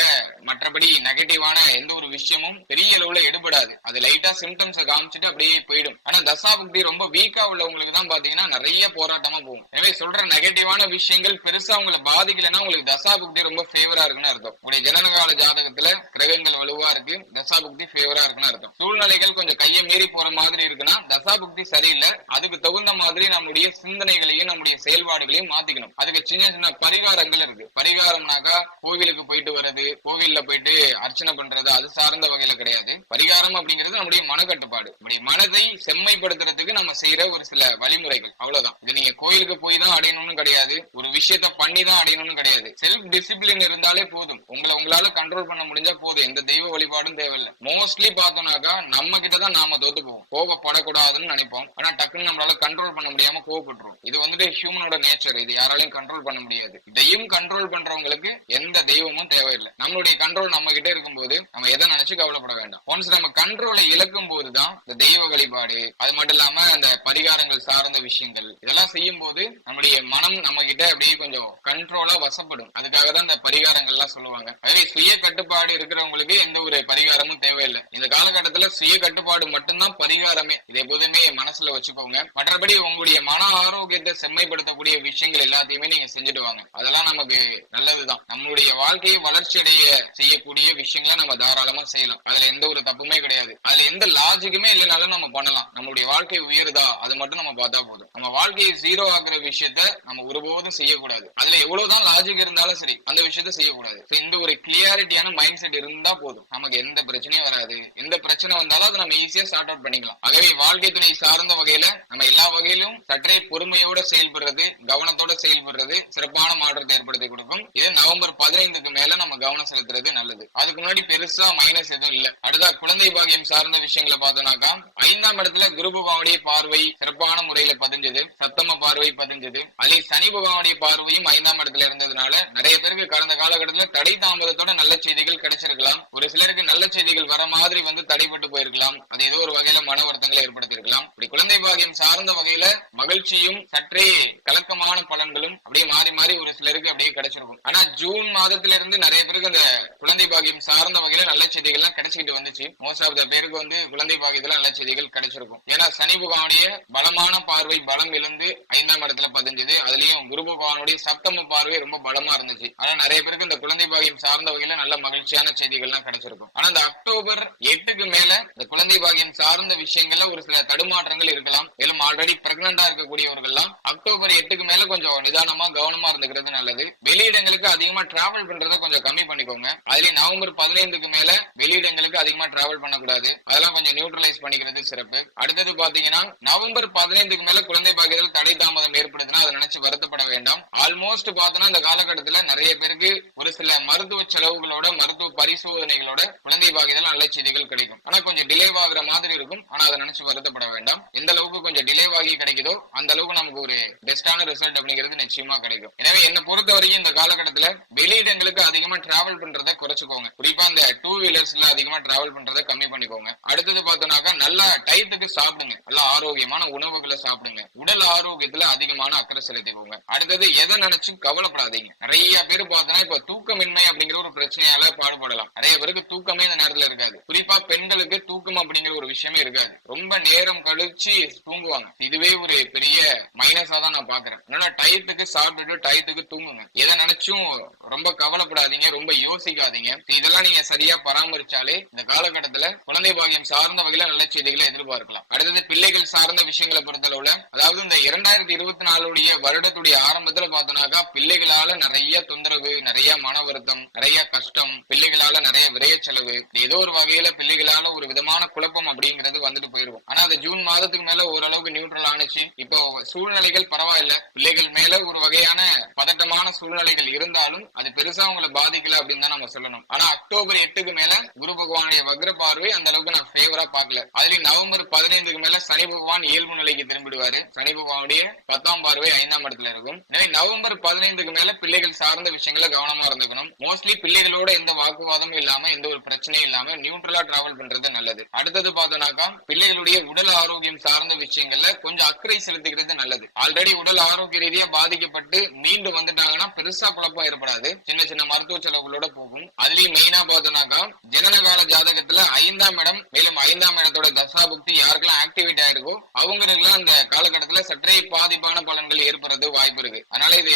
மற்றபடி நெகட்டிவான எந்த ஒரு விஷயமும் பெரிய அளவுல எடுபடாது. அது லைட்டா சிம்டம்ஸ் காமிச்சிட்டு அப்படியே போயிடும். ஆனா தசா புக்தி ரொம்ப வீக்கா உள்ளவங்களுக்கு தான் பாத்தீங்கன்னா நிறைய போராட்டமா போகும். எனவே சொல்ற நெகட்டிவான விஷயங்கள் பெருசா உங்களை பாதிக்கலைன்னா உங்களுக்கு தசா புக்தி ரொம்ப ஃபேவரா இருக்குன்னு அர்த்தம். உங்களுடைய ஜனனகால ஜாதகத்துல கிரகங்கள் வலுவா இருக்கு, தசா புக்தி ஃபேவரா இருக்குன்னு அர்த்தம். சூழ்நிலைகள் கொஞ்சம் கையை மீறி போற மாதிரி இருக்குன்னா தசா புக்தி சரியில்லை. அதுக்கு தகுந்த மாதிரி நம்முடைய சிந்தனைகளையும் நம்முடைய செயல்பாடுகளையும் மாத்திக்கணும். அதுக்கு சின்ன சின்ன பரிகாரங்கள் இருக்கு. பரிகாரம்னாக்கா கோவிலுக்கு போயிட்டு வர்றது, கோவில்ல போயிட்டு அர்ச்சனை பண்றது, அது சார்ந்த வகையில கிடையாது. பரிகாரம் அப்படிங்கிறது நம்முடைய மனக்கட்டுப்பாடு. நம்முடைய மனதை செம்மைப்படுத்துறதுக்கு நம்ம செய்யற ஒரு சில வழிமுறைகள், அவ்வளவுதான். இது நீங்க கோயிலுக்கு போய் தான் அடையணும்னு கிடையாது, ஒரு விஷயத்த பண்ணி தான் அடையணும்னு கிடையாது. செல்ஃப் டிசிப்ளின் இருந்தாலே போதும். உங்களால கண்ட்ரோல் பண்ண முடிஞ்சா போதும். எந்த தெய்வ வழிபாடும் தேவையில்லை. மோஸ்ட்லி பார்த்தோம்னாக்கா நம்ம கிட்டதான் நாம தோத்து போவோம். கோபப்படக்கூடாதுன்னு நினைப்போம், ஆனா டக்குன்னு நம்மளால கண்ட்ரோல் பண்ண முடியாம கோவப்பட்டுரும். இது வந்துட்டு ஹியூமனோட நேச்சர். இது யாராலையும் கண்ட்ரோல் பண்ண முடியாது. இதையும் கண்ட்ரோல் பண்றவங்களுக்கு எந்த தெய்வமும் தேவையில்லை. நம்மளுடைய கண்ட்ரோல் நம்ம கிட்ட இருக்கும்போது நம்ம எதை நினைச்சு கவலைப்பட வேண்டாம். ஒன்ஸ் நம்ம கண்ட்ரோலை இழக்கும் போதுதான் இந்த தெய்வ வழிபாடு, அது மட்டும் இல்லாம அந்த பரிகாரங்கள் சார்ந்த விஷயங்கள் இதெல்லாம் செய்யும் போது நம்முடைய மனம் நம்ம கிட்ட அப்படியே கொஞ்சம் கண்ட்ரோலா வசப்படும். அதுக்காக தான் இந்த பரிகாரங்கள் எல்லாம் சொல்லுவாங்க. அதே சுய கட்டுப்பாடு இருக்கிறவங்களுக்கு எந்த ஒரு பரிகாரமும் தேவையில்லை. இந்த காலகட்டத்துல சுய கட்டுப்பாடு மட்டும்தான் பரிகாரமே. இதை எப்போதுமே மனசுல வச்சுக்கோங்க. மற்றபடி உங்களுடைய மன ஆரோக்கியத்தை செம்மைப்படுத்தக்கூடிய விஷயங்கள் எல்லாத்தையுமே நீங்க செஞ்சுட்டு வாங்க. அதெல்லாம் நமக்கு நல்லதுதான். நம்மளுடைய வாழ்க்கையை வளர்ச்சி அடைய செய்யக்கூடிய விஷயங்களை நம்ம தாராளமா செய்யலாம். அதுல எந்த ஒரு தப்புமே கிடையாது. அதுல எந்த லாஜிக்குமே இல்லைனாலும் நம்ம பண்ணலாம். நம்மளுடைய வாழ்க்கை உயருதா அது மட்டும் நம்ம பார்த்தா போதும். நம்ம வாழ்க்கையை ஜீரோ ஆக்குற விஷயத்த நம்ம ஒருபோதும் செய்யக்கூடாது. அதுல எவ்வளவுதான் லாஜிக் இருந்தாலும் சரி அந்த விஷயத்த செய்யக்கூடாது. இந்த ஒரு கிளியாரிட்டியான மைண்ட் செட் இருந்தா போதும், நமக்கு எந்த பிரச்சனையும் வராது. எந்த பிரச்சனை வந்தாலும் அதை நம்ம ஈஸியா சார்ட் அவுட் பண்ணிக்கலாம். ஆகவே வாழ்க்கை துணை சார்ந்த வகையில நம்ம எல்லா வகையிலும் சற்றே பொறுமையோட செயல்படுறது, கவனத்தோட செயல்படுறது சிறப்பான மாற்றத்தை ஏற்படுத்தி கொடுக்கும். இது நவம்பர் 15க்கு மேல நம்ம கவனம் செலுத்துறது நல்லது. அதுக்கு முன்னாடி பெருசா மைனஸ் எதுவும் இல்ல. அடுத்த குழந்தை பாக்கியம் சார்ந்த விஷயங்களை பார்த்தோம்னாக்கா 5ஆம் இடத்துல குரு பகவானுடைய பார்வை சிறப்பான முறையில பதிஞ்சது, சப்தம பார்வை பதிஞ்சது. அதே சனி பகவானுடைய பார்வையும் 5ஆம் இடத்துல இருந்ததுனால நிறைய பேருக்கு கடந்த காலகட்டத்துல தடை தாமதத்தோட நல்ல செய்திகள் கிடைச்சிருக்கலாம். ஒரு சிலருக்கு நல்ல செய்திகள் வர மாதிரி வந்து தடைப்பட்டு போயிருக்கலாம். அது ஏதோ ஒரு வகையில மன வருத்தங்களை ஏற்படுத்தியிருக்கலாம். இப்படி குழந்தை பாக்கியம் சார்ந்த வகையில மகிழ்ச்சியும் சற்றே கலக்கமான பலன்களும் அப்படியே மாறி மாறி ஒரு சிலருக்கு அப்படியே கிடைச்சிருக்கும். ஆனா ஜூன் மாதத்துல இருந்து நிறைய பேருக்கு அந்த குழந்தை பாக்கியம் சார்ந்த வகையில நல்ல செய்திகள் எல்லாம் கிடைச்சிட்டு வந்துச்சு. மோஸ்ட் ஆஃப் த பேருக்கு வந்து குழந்தை பாக்கியத்துல நல்ல செய்திகள் கிடைச்சிருக்கும். ஏன்னா சனி பகவானுடைய பலமான பார்வை பலம் இழந்து 5ஆம் இடத்துல பதிஞ்சது. அதுலயும் குரு பகவானுடைய சப்தம பார்வை ரொம்ப பலமா கவனமா இருந்துச்சு. ஆனா நிறைய பேருக்கு இந்த குழந்தை பாகியம் சார்ந்த வகையில நல்ல மகிழ்ச்சியான செய்திகள்லாம் கிடைச்சிருக்கும். ஆனா இந்த அக்டோபர் 8க்கு மேல இந்த குழந்தை பாகியம் சார்ந்த விஷயங்கள்ல ஒரு சில தடுமாற்றங்கள் இருக்கலாம். மேலும் ஆல்ரெடி பிரெக்னண்டா இருக்கக்கூடியவர்கள்லாம் அக்டோபர் 8க்கு மேல கொஞ்சம் நிதானமா கவனமா இருந்துக்கிறது நல்லது. வெளியிடங்களுக்கு அதிகமா டிராவல் பண்றதை கொஞ்சம் கம்மி பண்ணிக்கோங்க. அதுலயும் நவம்பர் 15க்கு மேல வெளியிடங்களுக்கு அதிகமா டிராவல் பண்ணக்கூடாது. அதெல்லாம் கொஞ்சம் நியூட்ரலைஸ் பண்ணிக்கிறது சிறப்பு. அடுத்தது பாத்தீங்கன்னா நவம்பர் 15க்கு மேல குழந்தை பாக்கியத்தில் தடை தாமதம் ஏற்படுதுன்னா அதை நினைச்சு வருத்தப்பட வேண்டாம். ஆல்மோஸ்ட் பார்த்தோன்னா இந்த காலகட்டத்துல நிறைய பேருக்கு ஒரு சில மருத்துவ செலவுகளோட மருத்துவ பரிசோதனைகளோட குழந்தை பாக்கியத்தில் நல்ல செய்திகள் கிடைக்கும். ஆனா கொஞ்சம் டிலே ஆகுற மாதிரி இருக்கும். ஆனா அதை நினைச்சு வருத்தப்பட வேண்டாம். எந்த அளவுக்கு கொஞ்சம் டிலே ஆகி கிடைக்குதோ அந்த அளவுக்கு நமக்கு ஒரு பெஸ்டான ரிசல்ட் அப்படிங்கிறது நிச்சயமா கிடைக்கும். எனவே என்னை பொறுத்த வரைக்கும் இந்த காலகட்டத்துல வெளியிடங்களுக்கு அதிகமா டிராவல் பண்றதை குறைச்சுக்கோங்க. குறிப்பா இந்த 2 வீலர்ஸ்ல அதிகமா டிராவல் பண்றதை கம்மி பண்ணிக்கோங்க. அடுத்தது பார்த்தோம்னாக்கா நல்லா டயத்துக்கு சாப்பிடுங்க. நல்லா ஆரோக்கியமான உணவுகளை சாப்பிடுங்க. உடல் ஆரோக்கியத்துல அதிகமான அக்கறை செலுத்திக்கோங்க. அடுத்தது எதை நினைச்சும் கவலைப்படாதீங்க. நிறைய பேர் பார்த்தோன்னா இப்ப தூக்கமின்மை அப்படிங்கிற ஒரு பிரச்சனையால பாடுபடலாம். நிறைய பேருக்கு தூக்கமே இந்த நேரத்துல இருக்காது. குறிப்பா பெண்களுக்கு தூக்கம் அப்படிங்கிற ஒரு விஷயமே இருக்காது. ரொம்ப நேரம் கழிச்சு தூங்குவாங்க. இதுவே ஒரு பெரிய மைனஸா தான் நான் பாக்குறேன். ஏன்னா டயத்துக்கு சாப்பிட்டுட்டு டயத்துக்கு தூங்குங்க. எதை நினைச்சும் ரொம்ப கவலைப்படாதீங்க, ரொம்ப யோசிக்காதீங்க. இதெல்லாம் நீங்க சரியா பராமரிச்சாலே இந்த காலகட்டத்துல குழந்தை பாக்கியம் சார்ந்த வகையில நல்ல செய்திகளை எதிர்பார்க்கலாம். அடுத்தது பிள்ளைகள் சார்ந்த விஷயங்களை பொறுத்தளவுல, அதாவது இந்த 2024 வருடத்துடைய ஆரம்பத்துல பார்த்தோம்னாக்கா பிள்ளைகளால நிறைய தொந்தரவு, நிறைய மன வருத்தம், நிறைய கஷ்டம், பிள்ளைகளால நிறைய விரைய செலவு, ஏதோ ஒரு வகையில பிள்ளைகளால ஒரு விதமான குழப்பம் அப்படிங்கிறது வந்துட்டு போயிருக்கும். ஆனா அது ஜூன் மாதத்துக்கு மேல ஓரளவுக்கு நியூட்ரல் ஆனிச்சு. இப்போ சூழ்நிலைகள் பரவாயில்ல. பிள்ளைகள் மேல ஒரு வகையான பதட்டமான சூழ்நிலைகள் இருந்தாலும் அது பெருசா அவங்களை பாதிக்கல அப்படின்னு தான் நம்ம சொல்லணும். ஆனா அக்டோபர் 8க்கு மேல குரு பகவானுடைய வக்ர பார்வை அந்த அளவுக்கு நான் ஃபேவரா பார்க்கல. அதுலயும் நவம்பர் 15க்கு மேல சனி பகவான் இயல்பு நிலைக்கு திரும்பிடுவாரு. சனி பகவானுடைய 10ஆம் பார்வை 5ஆம் இடத்துல இருக்கும். எனவே நவம்பர் 15க்கு மேல பிள்ளைகள் சார்ந்த விஷயங்கள கவனமா இருந்துக்கணும். மோஸ்ட்லி பிள்ளைகளோட எந்த வாக்குவாதமும் இல்லாம எந்த ஒரு பிரச்சனையும் இல்லாம நியூட்ரலா டிராவல் பண்றது நல்லது. அடுத்தது பார்த்தோம்னாக்கா பிள்ளைகளுடைய உடல் ஆரோக்கியம் சார்ந்த விஷயங்கள்ல கொஞ்சம் அக்கறை செலுத்திக்கிறது நல்லது. ஆல்ரெடி உடல் ஆரோக்கிய ரீதியா பாதிக்கப்பட்டு மீண்டும் வந்துட்டாங்கன்னா பெருசா குழப்பம் ஏற்படாது. சின்ன சின்ன மருத்துவ செலவுகளோட போகும். அதுலயும் மெயினா பார்த்தோம்னாக்கா ஜனனகால ஜாதகத்துல 5ஆம் இடம், மேலும் 5ஆம் இடத்தோட தசாபுக்தி யாருக்கெல்லாம் ஆக்டிவேட் ஆயிருக்கோ அவங்களுக்குலாம் அந்த காலகட்டத்துல சற்றே பாதிப்பான பலன்கள் ஏற்படுறது வாய்ப்பு இருக்கு. அதனால இது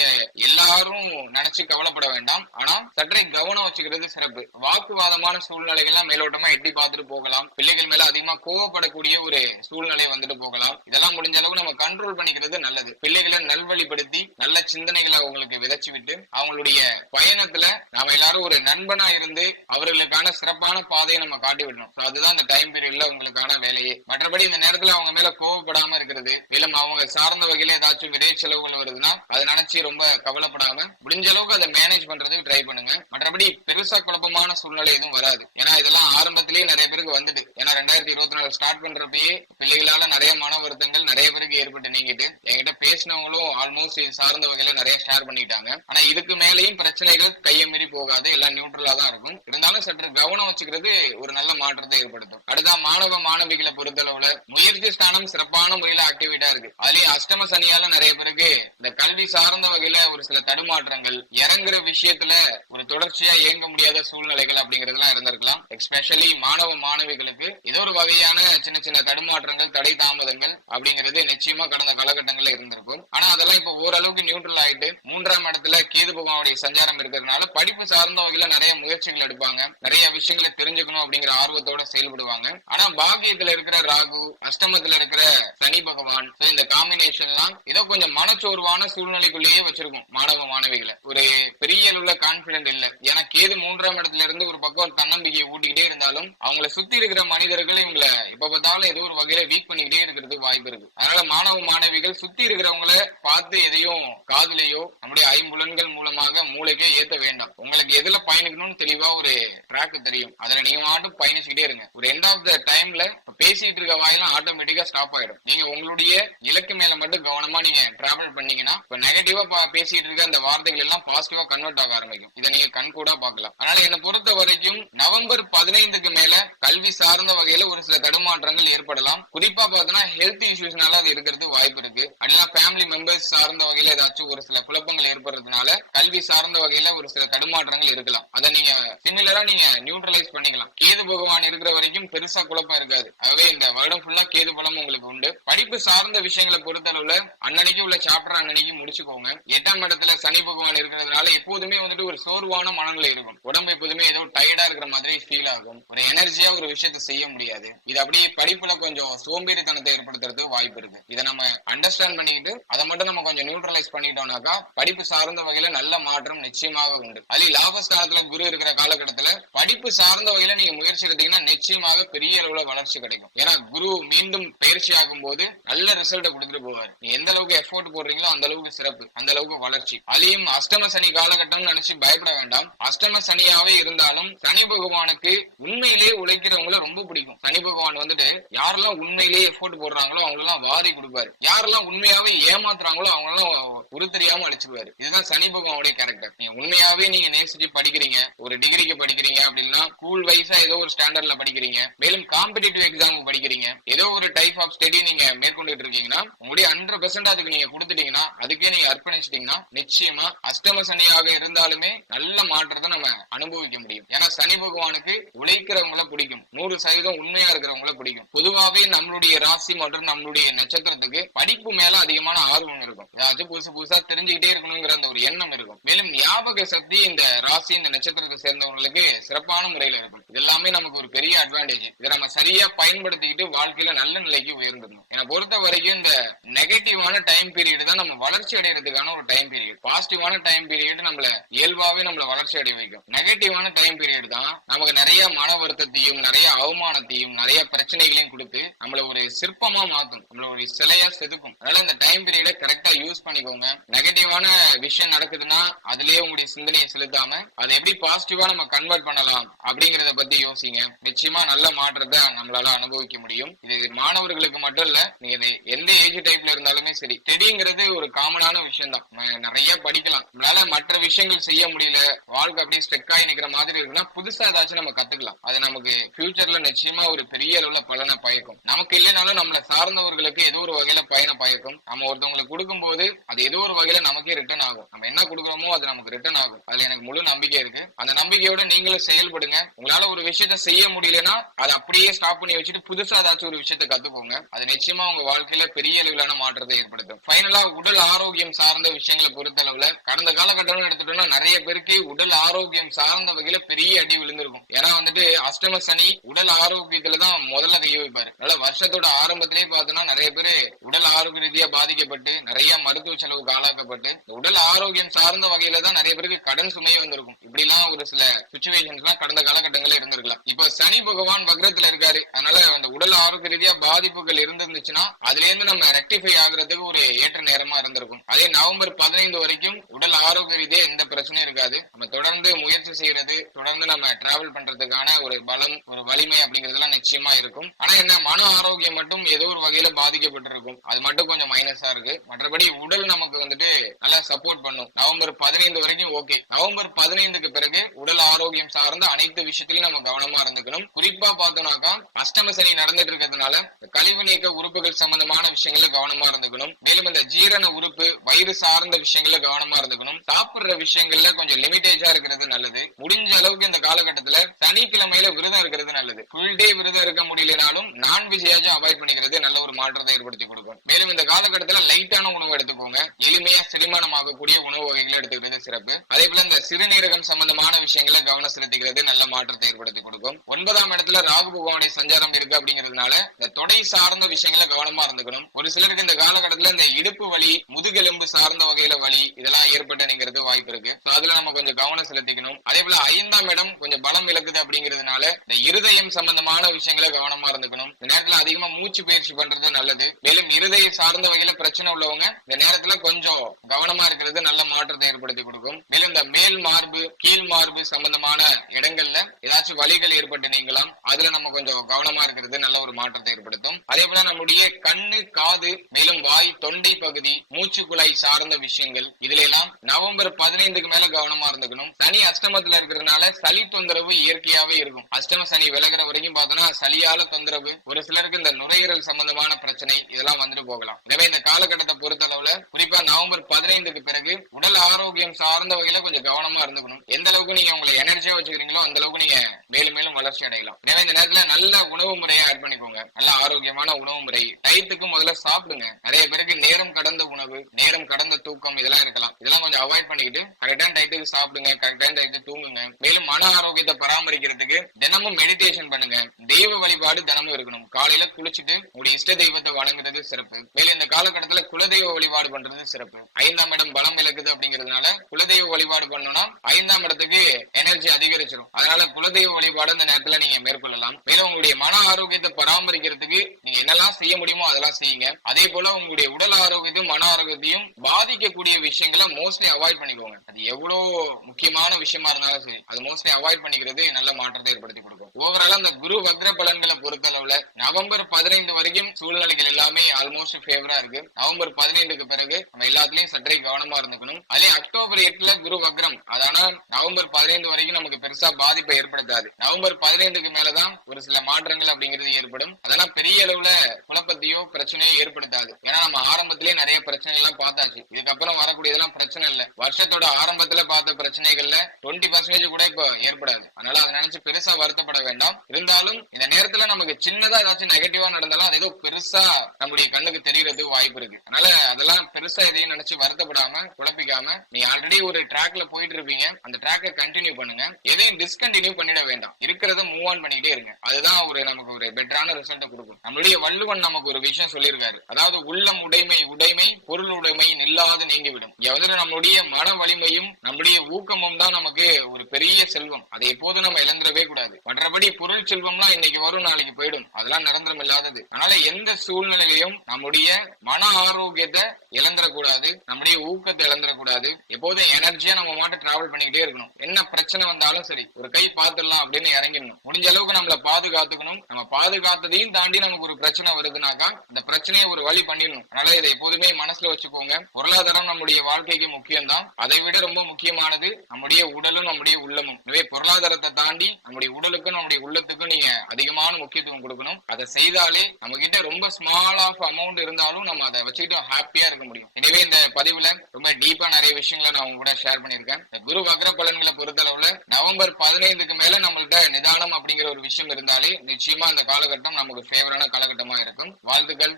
எல்லாரும் நினைச்சு கவலைப்பட வேண்டாம். ஆனா சற்றே கவனம் வச்சுக்கிறது சிறப்பு. வாக்குவாதமான சூழ்நிலைகள்லாம் மேலோட்டமா எட்டி பார்த்துட்டு போகலாம். பிள்ளைகள் மேல அதிகமா கோவப்படக்கூடிய ஒரு சூழ்நிலை வந்துட்டு போகலாம். இதெல்லாம் முடிஞ்ச அளவுக்கு நம்ம கண்ட்ரோல் பண்ணிக்கிறது நல்லது. பிள்ளைகளை நல்வழிப்படுத்தி நல்ல சிந்தனைகளை அவங்களுக்கு விதைச்சு விட்டு அவங்களுடைய பயணத்துல நாம எல்லாரும் ஒரு நண்பனா இருந்து அவர்களுக்கான சிறப்பான பாதையை நம்ம காட்டி விடணும். அதுதான் இந்த டைம் பீரியட்ல உங்களுக்கான வேலையே. மற்றபடி இந்த நேரத்துல அவங்க மேல கோவப்படாம இருக்கிறது, மேலும் அவங்க சார்ந்த வகையில ஏதாச்சும் விடை செலவுகள் வருதுன்னா அதை நினைச்சு ரொம்ப கவலைப்படாம முடிஞ்ச அளவுக்கு அதை மேனேஜ் பண்றதுக்கு ட்ரை பண்ணுங்க. மற்றபடி பெருசா குழப்பமான சூழ்நிலை எதுவும் வராது. ஏன்னா இதெல்லாம் ஆரம்பத்திலேயே நிறைய பேருக்கு வந்துட்டு, ஏன்னா 2024 ஸ்டார்ட் பண்றப்பயே பிள்ளைகளால நிறைய மன வருத்தங்கள் நிறைய பேருக்கு ஏற்பட்டு நீங்கிட்டு என்கிட்ட பேசினவங்களும் ஆல்மோஸ்ட் இது சார்ந்த வகையில நிறைய ஷேர் பண்ணிட்டாங்க. ஆனா இதுக்கு மேலேயும் பிரச்சனைகள் கையை மீறி போகாது, எல்லாம் நியூட்ரலா தான் இருக்கும். இருந்தாலும் சற்று கவனம் வச்சுக்கிறது ஒரு நல்ல மாற்றத்தை ஏற்படுத்தும். அடுத்த மாணவ மாணவிகளை பொறுத்தளவுல முயற்சி ஸ்தானம் சிறப்பான முறையில ஆக்டிவேட்டா இருக்கு. அதுலயும் அஷ்டம சனியால நிறைய பேருக்கு இந்த கல்வி சார்ந்த வகையில ஒரு சில தடுமாற்றங்கள், இறங்குற விஷயத்துல ஒரு தொடர்ச்சியா இயங்க முடியாத சூழ்நிலைகள் அப்படிங்கறதுலாம் இருந்திருக்கலாம். எஸ்பெஷலி மாணவ மாணவிகளுக்கு ஏதோ ஒரு வகையான சின்ன சின்ன தடுமாற்றங்கள், தடை தாமதங்கள் அப்படிங்கிறது நிச்சயமா கடந்த காலகட்டங்கள்ல இருந்திருக்கும். ஆனா அதெல்லாம் இப்ப ஓரளவுக்கு நியூட்ரல் ஆயிட்டு 3ஆம் இடத்துல கேது பகவானுடைய சஞ்சாரம் இருக்கிறதுனால படிப்பு சார்ந்த வகையில நிறைய முயற்சிகள் எடுப்பாங்க. நிறைய விஷயங்களை தெரிஞ்சுக்கணும் அப்படிங்கிற ஆர்வத்தோட செயல்படுவாங்க. ஆனா பாக்கியத்துல இருக்கிற ராகு, அஷ்டமத்துல இருக்கிற சனி பகவான், இந்த காம்பினேஷன்லாம் ஏதோ கொஞ்சம் மனச்சோர்வான சூழ்நிலைக்குள்ளேயே வச்சிருக்கும் மாணவ மாணவிகளை. ஒரு பெரிய உள்ள கான்பிடன்ட் இல்ல. ஏன்னா கேது 3ஆம் இடத்துல இருந்து ஒரு பக்கம் ஒரு தன்னம்பிக்கையை ஊட்டிக்கிட்டே இருந்தாலும் அவங்களை சுத்தி இருக்கிற மனிதர்கள் இவங்களை இப்ப பார்த்தாலும் ஏதோ ஒரு வகையில வீக் பண்ணிக்கிட்டே இருக்கிறதுக்கு வாய்ப்பு இருக்கு. அதனால மாணவ மாணவிகள் சுத்தி இருக்கிறவங்களை பார்த்து எதையும் காதுலையோ நம்முடைய ஐம்புலன்கள் மூலமாக மூளைக்கே ஏத்த வேண்டாம். உங்களுக்கு எதுல பயணிக்கணும்னு தெளிவா ஒரு ட்ராக் தெரியும். அதுல நீங்க மட்டும் பயணிச்சுக்கிட்டே இருங்க. ஒரு எண்ட் ஆஃப் த டைம்ல பேசிட்டு இருக்க வாயெல்லாம் ஆட்டோமேட்டிக்கா ஸ்டாப் ஆயிடும். நீங்க உங்களுடைய இலக்கு மேல மட்டும் கவனமா நீங்க டிராவல் பண்ணீங்கன்னா இப்ப நெகட்டிவா பேசிட்டு இருக்க அந்த வார்த்தைகள் எல்லாம் பாசிட்டிவா கன்வெர்ட் ஆக ஆரம்பிக்கும். இதை நீங்க கண் கூட பார்க்கலாம். அதனால என்னை பொறுத்த வரைக்கும் நவம்பர் 15க்கு மேல கல்வி சார்ந்த வகையில ஒரு சில தடுமாற்றங்கள் ஏற்படலாம். குறிப்பா பார்த்தோம்னா ஹெல்த் இஷ்யூஸ்னால அது இருக்கிறது வாய்ப்பு இருக்கு. அப்படின்னா ஃபேமிலி மெம்பர்ஸ் சார்ந்த வகையில ஏதாச்சும் ஒரு சில குழப்பங்கள் ஏற்படுறதுனால கல்வி சார்ந்த வகையில ஒரு சில தடுமாற்றங்கள் இருக்கலாம். அதை நீங்க சிமிலரா நீங்க நியூட்ரலைஸ் பண்ணிக்கலாம். கேது பகவான் இருக்கிற வரைக்கும் பெருசா குழப்பம் இருக்காது. ஆகவே இந்த வருடம் ஃபுல்லா கேது பலம் உங்களுக்கு உண்டு. படிப்பு சார்ந்த விஷயங்களை பொறுத்தளவுல அன்னன்னைக்கு உள்ள சாப்டர் அன்னன்னைக்கு முடிச்சுக்கோங்க. 8ஆம் இடத்துல சனி பகவான் பகவான் இருக்கிறதுனால எப்போதுமே வந்துட்டு ஒரு சோர்வான மனநிலை இருக்கும். உடம்பு எப்போதுமே ஏதோ டயர்டா இருக்கிற மாதிரி ஃபீல் ஆகும். ஒரு எனர்ஜியா ஒரு விஷயத்த செய்ய முடியாது. இது அப்படியே படிப்புல கொஞ்சம் சோம்பேறித்தனத்தை ஏற்படுத்துறதுக்கு வாய்ப்பு இருக்கு. இதை நம்ம அண்டர்ஸ்டாண்ட் பண்ணிக்கிட்டு அதை மட்டும் நம்ம கொஞ்சம் நியூட்ரலைஸ் பண்ணிட்டோம்னாக்கா படிப்பு சார்ந்த வகையில நல்ல மாற்றம் நிச்சயமாக உண்டு. அது லாபஸ்தானத்துல குரு இருக்கிற காலகட்டத்துல படிப்பு சார்ந்த வகையில நீங்க முயற்சி எடுத்தீங்கன்னா நிச்சயமாக பெரிய அளவுல வளர்ச்சி கிடைக்கும். ஏன்னா குரு மீண்டும் பயிற்சி ஆகும் போது நல்ல ரிசல்ட்டை கொடுத்துட்டு போவார். நீ எந்த அளவுக்கு எஃபோர்ட் போடுறீங்களோ அந்த அளவுக்கு சிறப்பு, அந்த அளவுக்கு வளர்ச்சி. அதையும் அஷ்டம சனி காலகட்டம் நினைச்சு பயப்பட வேண்டாம். அஷ்டம சனியாவே இருந்தாலும் சனி பகவானுக்கு உண்மையிலேயே உழைக்கிறவங்கள ரொம்ப பிடிக்கும். சனி பகவான் வந்துட்டு யாரெல்லாம் உண்மையிலேயே எஃபோர்ட் போடுறாங்களோ அவங்களெல்லாம் வாரி கொடுப்பாரு. யாரெல்லாம் உண்மையாவே ஏமாத்துறாங்களோ அவங்களெல்லாம் ஒரு தெரியாம அடிச்சுடுவாரு. இதுதான் சனி பகவானுடைய கேரக்டர். நீங்க உண்மையாவே நீங்க நேசிச்சு படிக்கிறீங்க, ஒரு டிகிரிக்கு படிக்கிறீங்க அப்படின்னா ஸ்கூல் வைஸா ஏதோ ஒரு ஸ்டாண்டர்ட்ல படிக்கிறீங்க, மேலும் காம்படிட்டிவ் எக்ஸாமுக்கு படிக்கிறீங்க, ஏதோ ஒரு டைப் ஆஃப் ஸ்டடி நீங்க மேற்கொண்டுட்டு இருக்கீங்கன்னா உங்களுடைய 100% அதுக்கு நீங்க கொடுத்துட்டீங்கன்னா, அதுக்கே நீங்க அர்ப்பணிச்சிட்டீங்கன்னா நிச்சயமா அஷ்டம சனியாக இருந்தாலுமே நல்ல மாற்றத்தை நம்ம அனுபவிக்க முடியும். ஏன்னா சனி பகவானுக்கு உழைக்கிறவங்களை பிடிக்கும், 100% உண்மையா இருக்கிறவங்கள பிடிக்கும். பொதுவாவே நம்மளுடைய ராசி மற்றும் நம்மளுடைய நட்சத்திரத்துக்கு படிப்பு மேல அதிகமான ஆர்வம் இருக்கும். ஏதாச்சும் புதுசா தெரிஞ்சுக்கிட்டே இருக்கணுங்கிற அந்த ஒரு எண்ணம் இருக்கும். மேலும் ஞாபக சக்தி இந்த ராசி இந்த நட்சத்திரத்தை சேர்ந்தவங்களுக்கு சிறப்பான முறையில இருக்கும். இது எல்லாமே நமக்கு ஒரு பெரிய அட்வான்டேஜ். இதை நம்ம சரியா பயன்படுத்திக்கிட்டு வாழ்க்கையில நல்ல நிலைக்கு உயர்ந்துடணும். என்னை பொறுத்த வரைக்கும் இந்த நெகட்டிவான டைம் பீரியட் தான் நம்ம வளர்ச்சி அடைகிறதுக்கான ஒரு டைம் பீரியட். பாசிட்டிவான டைம் பீரியட் நம்மள இயல்பாவே நம்மள வளர்ச்சி அடைய வைக்கும். நெகட்டிவான டைம் பீரியட் தான் நமக்கு நிறைய மன வருத்தத்தையும் நிறைய அவமானத்தையும் நிறைய பிரச்சனைகளையும் கொடுத்து நம்மள ஒரு சிற்பமா மாத்தும், நம்மள ஒரு சிலையா செதுக்கும். அதனால இந்த டைம் பீரியட கரெக்டா யூஸ் பண்ணிக்கோங்க. நெகட்டிவான விஷயம் நடக்குதுன்னா அதுலயே உங்களுடைய சிந்தனையை செலுத்தாம அதை எப்படி பாசிட்டிவா நம்ம கன்வெர்ட் பண்ணலாம் அப்படிங்கறத பத்தி யோசிங்க. நிச்சயமா நல்ல மாற்றத்தை நம்மளால அனுபவிக்க முடியும். இது மாணவர்களுக்கு மட்டும் இல்ல, நீங்க எந்த ஏஜ் டைப்ல இருந்தாலுமே சரி, ஸ்டடிங்கிறது ஒரு காமனான விஷயம் தான். நிறைய படிக்கலாம், நம்மளால மற்ற விஷயங்கள் செய்ய முடியல, வாழ்க்கை அப்படியே ஸ்டெக் ஆகி நிக்கிற மாதிரி இருக்குன்னா புதுசா ஏதாச்சும் நம்ம கத்துக்கலாம். அது நமக்கு ஃபியூச்சர்ல நிச்சயமா ஒரு பெரிய அளவுல பலனை பயக்கும். நமக்கு இல்லைனாலும் நம்மள சார்ந்தவர்களுக்கு ஏதோ ஒரு வகையில பயனை பயக்கும். நம்ம ஒருத்தவங்களுக்கு கொடுக்கும் போது அது ஏதோ ஒரு வகையில நமக்கே ரிட்டர்ன் ஆகும். நம்ம என்ன கொடுக்குறோமோ அது நமக்கு ரிட்டர்ன் ஆகும். அதுல எனக்கு முழு நம்பிக்கை இருக்கு. அந்த நம்பிக்கையோட நீங்களும் செயல்படுங்க. உங்களால ஒரு விஷயத்த செய்ய முடியலன்னா அதை அப்படியே ஸ்டாப் பண்ணி வச்சுட்டு புதுசா ஏதாச்சும் ஒரு விஷயத்த கத்துக்கோங்க. அது நிச்சயமா உங்க வாழ்க்கையில பெரிய அளவிலான மாற்றத்தை ஏற்படுத்தும். ஃபைனலா உடல் ஆரோக்கியம் சார்ந்த விஷயங்களை பொறுத்த அளவுல கடந்த காலகட்டம் எடுத்துட்டோம்னா நிறைய பேருக்கு உடல் ஆரோக்கியம் சார்ந்த வகையில பெரிய அடி விழுந்திருக்கும். ஏன்னா வந்துட்டு அஷ்டம சனி உடல் ஆரோக்கியத்துலதான் முதல்ல கைய வைப்பாரு. அதனால வருஷத்தோட ஆரம்பத்திலேயே பார்த்தோம்னா நிறைய பேரு உடல் ஆரோக்கிய ரீதியா பாதிக்கப்பட்டு நிறைய மருத்துவ செலவுக்கு ஆளாக்கப்பட்டு உடல் ஆரோக்கியம் சார்ந்த வகையில தான் நிறைய பேருக்கு கடன் சுமை வந்திருக்கும். இப்படி எல்லாம் ஒரு சில சிச்சுவேஷன்ஸ் எல்லாம் கடந்த காலகட்டங்களில் இருந்திருக்கலாம். இப்ப சனி பகவான் வக்ரத்துல இருக்காரு. அதனால அந்த உடல் ஆரோக்கிய ரீதியா பாதிப்புகள் இருந்துச்சுன்னா அதுல இருந்து நம்ம ரெக்டிஃபை ஆகுறதுக்கு ஒரு ஏற்ற நேரமா இருந்திருக்கும். அதே நவம்பர் 15 வரைக்கும் உடல் ஆரோக்கிய ரீதியா எந்த பிரச்சனையும் இருக்காது. நம்ம தொடர்ந்து முயற்சி செய்யறது, தொடர்ந்து நம்ம டிராவல் பண்றதுக்கான ஒரு பலம், ஒரு வலிமை அப்படிங்கறதெல்லாம் நிச்சயமா இருக்கும். ஆனா என்ன, மன ஆரோக்கியம் மட்டும் ஏதோ ஒரு வகையில பாதிக்கப்பட்டிருக்கும். அது மட்டும் கொஞ்சம் மைனஸா இருக்கு. மற்றபடி உடல் நமக்கு வந்துட்டு நல்லா சப்போர்ட் பண்ணும். நவம்பர் 15 வரைக்கும் ஓகே. நவம்பர் 15க்கு பிறகு உடல் ஆரோக்கியம் சார்ந்த அனைத்து விஷயத்திலையும் நம்ம கவனமா இருந்துக்கணும். குறிப்பா பார்த்தோம்னாக்கா அஷ்டம சனி நடந்துட்டு இருக்கிறதுனால கழிவு நீக்க உறுப்புகள் சம்பந்தமான விஷயங்கள்ல கவனமா இருந்துக்கணும். மேலும் இந்த ஜீரண உறுப்பு வயிறு சார்ந்த விஷயங்கள்ல கவனமா இருந்துக்கணும். சாப்பிடுற விஷயங்கள்ல கொஞ்சம் லிமிட்டேஜா இருக்கிறது நல்லது. முடிஞ்ச அளவுக்கு இந்த காலகட்டத்துல சனிக்கிழமையில விரதம் இருக்கிறது நல்லது. ஃபுல் டே விரதம் இருக்க முடியலனாலும் நான்வெஜ்ஜாச்சும் அவாய்ட் பண்ணிக்கிறது நல்ல ஒரு மாற்றத்தை ஏற்படுத்தி கொடுக்கும். மேலும் இந்த காலகட்டத்துல லைட்டான உணவு எடுத்துக்கோங்க. எளிமையா செரிமானம் ஆகக்கூடிய உணவு வகைகளை எடுத்துக்கிறது சிறப்பு. அதே போல இந்த சிறுநீரகம் சம்பந்தமான விஷயங்களை கவனம் செலுத்திக்கிறது நல்ல மாற்றத்தை ஏற்படுத்தி கொடுக்கும். 9ஆம் இடத்துல ராகு பகவானுடைய சஞ்சாரம் இருக்கு அப்படிங்கிறதுனால இந்த தொடை சார்ந்த விஷயங்களை கவனமா இருந்துக்கணும். ஒரு சிலருக்கு இந்த காலகட்டத்துல இந்த இடுப்பு வலி, முதுகெலும்பு சார்ந்த வகையில வலி இதெல்லாம் ஏற்பட்டு நீங்கிறது வாய்ப்பு இருக்கு. அதுல நம்ம கொஞ்சம் கவனம் செலுத்திக்கணும். அதே போல 5ஆம் இடம் கொஞ்சம் பலம் இழக்குது அப்படிங்கிறதுனால இந்த இருதயம் சம்பந்தமான விஷயங்களை கவனமா இருந்துக்கணும். இந்த நேரத்துல அதிகமா மூச்சு பயிற்சி பண்றது நல்லது. மேலும் இருதய சார்ந்த வகையில பிரச்சனை உள்ளவங்க இந்த நேரத்துல கொஞ்சம் கவனமா இருக்கிறது நல்ல மாற்றத்தை ஏற்படுத்தி கொடுக்கும். மேலும் இந்த மேல் மார்பு, கீழ் மார்பு சம்பந்தமான இடங்கள்ல ஏதாச்சும் வலிகள் ஏற்பட்டு நீங்களாம். அதுல நம்ம கொஞ்சம் கவனமா இருக்கிறது நல்ல ஒரு மாற்றத்தை ஏற்படுத்தும். அதே போல நம்முடைய கண்ணு, காது, மேலும் வாய், தொண்டை பகுதி, மூச்சு குழாய் சார்ந்த விஷயங்கள் இதுல எல்லாம் நவம்பர் 15க்கு மேல கவனமா இருந்துக்கணும். சனி அஷ்டமத்துல இருக்கிறதுனால சளி தொந்தரவு இயற்கையாவே இருக்கும். அஷ்டம சனி விலகிற வரைக்கும் பார்த்தோம்னா சளியால தொந்தரவு, ஒரு சிலருக்கு இந்த நுரையீரல் சம்பந்தமான பிரச்சனை இதெல்லாம் வந்துட்டு போகலாம். எனவே இந்த காலகட்டத்தை பொறுத்த அளவுல குறிப்பா நவம்பர் 15க்கு பிறகு உடல் ஆரோக்கியம் சார்ந்த வகையில கொஞ்சம் கவனமா இருந்துக்கணும். எந்த அளவுக்கு நீங்க உங்களை எனர்ஜி எனர்ஜியா வச்சுக்கிறீங்களோ அந்த அளவுக்கு நீங்க மேலும் மேலும் வளர்ச்சி அடையலாம். எனவே இந்த நேரத்துல நல்ல உணவு முறையை ஆட் பண்ணிக்கோங்க. நல்ல ஆரோக்கியமான உணவு முறை. டயத்துக்கு முதல்ல சாப்பிடுங்க. நிறைய பேருக்கு நேரம் கடந்த உணவு, நேரம் கடந்த தூக்கம் இதெல்லாம் இருக்கலாம். இதெல்லாம் கொஞ்சம் அவாய்ட் பண்ணிக்கிட்டு கரெக்டான டயத்துக்கு சாப்பிடுங்க, கரெக்டான டயத்துக்கு தூங்குங்க. மேலும் மன ஆரோக்கியத்தை பராமரிக்கிறதுக்கு தினமும் மெடிடேஷன் பண்ணுங்க. தெய்வ வழிபாடு தினமும் இருக்கணும். காலையில குளிச்சுட்டு உங்களுடைய இஷ்ட தெய்வத்தை வணங்குறது சிறப்பு. மேலும் இந்த காலகட்டத்துல குலதெய்வ வழிபாடு பண்றது சிறப்பு. 5ஆம் இடம் பலம் இழக்குது அப்படிங்கிறதுனால குலதெய்வ வழிபாடு பண்ணணும்னா 5ஆம் இடத்துக்கு எனர்ஜி அதிகரிச்சிடும். அதனால குலதெய்வ வழிபாடு இந்த நேரத்துல நீங்க மேற்கொள்ளலாம். மேலும் உங்களுடைய மன ஆரோக்கியத்தை பராமரிக்கிறதுக்கு நீங்க என்னெல்லாம் செய்ய முடியுமோ அதெல்லாம் செய்யுங்க. அதே போல உங்களுடைய உடல் ஆரோக்கியத்தையும் மன ஆரோக்கியத்தையும் பாதிக்கக்கூடிய விஷயங்களை மோஸ்ட்லி அவாய்ட் பண்ணிக்கோங்க. அது எவ்வளவு முக்கியமான விஷயமா இருந்தாலும் சரி, அது மோஸ்ட்லி அவாய்ட் பண்ணிக்கிறது நல்ல மாற்றத்தை ஏற்படுத்தி கொடுக்கும். ஓவரால் அந்த குரு வக்ர பலன்களை பொறுத்தளவுல நவம்பர் 15 வரைக்கும் சூழ்நிலைகள் எல்லாமே ஆல்மோஸ்ட் ஃபேவரா இருக்கு. நவம்பர் 15க்கு பிறகு நம்ம எல்லாத்துலயும் சற்றே கவனமா இருந்துக்கணும். அதே அக்டோபர் 8ல குரு வக்ரம், அதான நவம்பர் 15 வரைக்கும் நமக்கு பெருசா பாதிப்பை ஏற்படுத்தாது. நவம்பர் 15க்கு மேலதான் ஒரு சில மாற்றங்கள் அப்படிங்கிறது ஏற்படும். அதெல்லாம் பெரிய அளவுல குழப்பத்தையோ பிரச்சனையோ ஏற்படுத்தாது. ஏன்னா நம்ம ஆரம்பத்திலேயே நிறைய பிரச்சனைகள் எல்லாம் பார்த்தாச்சு. இதுக்கப்புறம் வரக்கூடியதெல்லாம் பிரச்சனை இல்ல. வருஷத்தோட ஆரம்பத்துல பார்த்த பிரச்சனைகள்ல 20% கூட இப்ப ஏற்படாது. அதனால அதை நினைச்சு பெருசா வருத்தப்பட வேண்டாம். இருந்தாலும் இந்த நேரத்துல நமக்கு சின்னதா ஏதாச்சும் நெகட்டிவா நடந்தாலும் அது ஏதோ பெருசா நம்முடைய கண்ணுக்கு தெரியறதுக்கு வாய்ப்பு இருக்கு. அதனால அதெல்லாம் பெருசா எதையும் நினைச்சு வருத்தப்படாம குழப்பிக்காம நீ ஆல்ரெடி ஒரு ட்ராக்ல போயிட்டு இருப்பீங்க, அந்த ட்ராக்கை கண்டினியூ பண்ணுங்க. எதையும் டிஸ்கண்டினியூ பண்ணிட வேண்டாம். இருக்கிறத மூவ் ஆன் பண்ணிட்டே இருங்க. அதுதான் நமக்கு ஒரு பெட்டரான ரிசல்ட் கொடுக்கும். நம்மளுடைய வள்ளுவன் நமக்கு ஒரு விஷயம் சொல்லியிருக்காரு. அதாவது உள்ளம் உடைமை உடைமை பொருள் உடைமை நில்லாது நீங்கிவிடும். எவ்வளவு நம்மளுடைய மன வலிமையும் நம்முடைய ஊக்கமும் தான் நமக்கு ஒரு பெரிய செல்வம். அதை எப்போதும் நம்ம இழந்துடவே கூடாது. மற்றபடி பொருள் செல்வம்லாம் இன்னைக்கு வரும் நாளைக்கு போயிடும். அதெல்லாம் நிரந்தரம் இல்லாதது. அதனால எந்த சூழ்நிலையிலையும் நம்முடைய மன ஆரோக்கியத்தை இழந்துடக்கூடாது, நம்முடைய ஊக்கத்தை இழந்துடக்கூடாது. எப்போதும் எனர்ஜியா நம்ம மாட்ட டிராவல் பண்ணிக்கிட்டே இருக்கணும். என்ன பிரச்சனை வந்தாலும் சரி ஒரு கை பார்த்துடலாம் அப்படின்னு இறங்கிடணும். முடிஞ்ச அளவுக்கு நம்மளை பாதுகாத்துக்கணும். நம்ம பாதுகாத்ததையும் தாண்டி நமக்கு ஒரு பிரச்சனை வருதுனாக்கா அந்த பிரச்சனையை ஒரு வழி பண்ணிடணும். அதனால இதை எப்போதுமே மனசுல வச்சுக்கோங்க. பொருளாதாரம் நம்முடைய வாழ்க்கைக்கு முக்கியம் தான். அதை விட ரொம்ப முக்கியமானது நம்முடைய உடலும் நம்முடைய உள்ளமும். எனவே பொருளாதாரத்தை தாண்டி நம்முடைய உடலுக்கும் நம்முடைய உள்ளத்துக்கும் நீங்க அதிகமான முக்கியத்துவம் கொடுக்கணும். அதை செய்தாலே நம்ம கிட்ட ரொம்ப ஸ்மால் ஆஃப் அமௌண்ட் இருந்தாலும் நம்ம அதை வச்சுக்கிட்டு ஹாப்பியா இருக்க முடியும். எனவே இந்த பதிவுல ரொம்ப டீப்பா நிறைய விஷயங்களை நான் உங்க கூட ஷேர் பண்ணியிருக்கேன். இந்த குரு வக்ர பலன்களை பொறுத்தளவுல நவம்பர் 15க்கு மேல நம்மள்ட்ட நிதானம் அப்படிங்கிற ஒரு விஷயம் இருந்தாலே நிச்சயமா அந்த காலகட்டம் நமக்கு ஃபேவரான காலகட்டமா இருக்கும். வாழ்த்துக்கள்.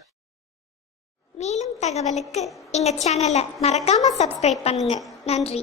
மேலும் தகவலுக்கு எங்க சேனலை மறக்காம சப்ஸ்கிரைப் பண்ணுங்க. நன்றி.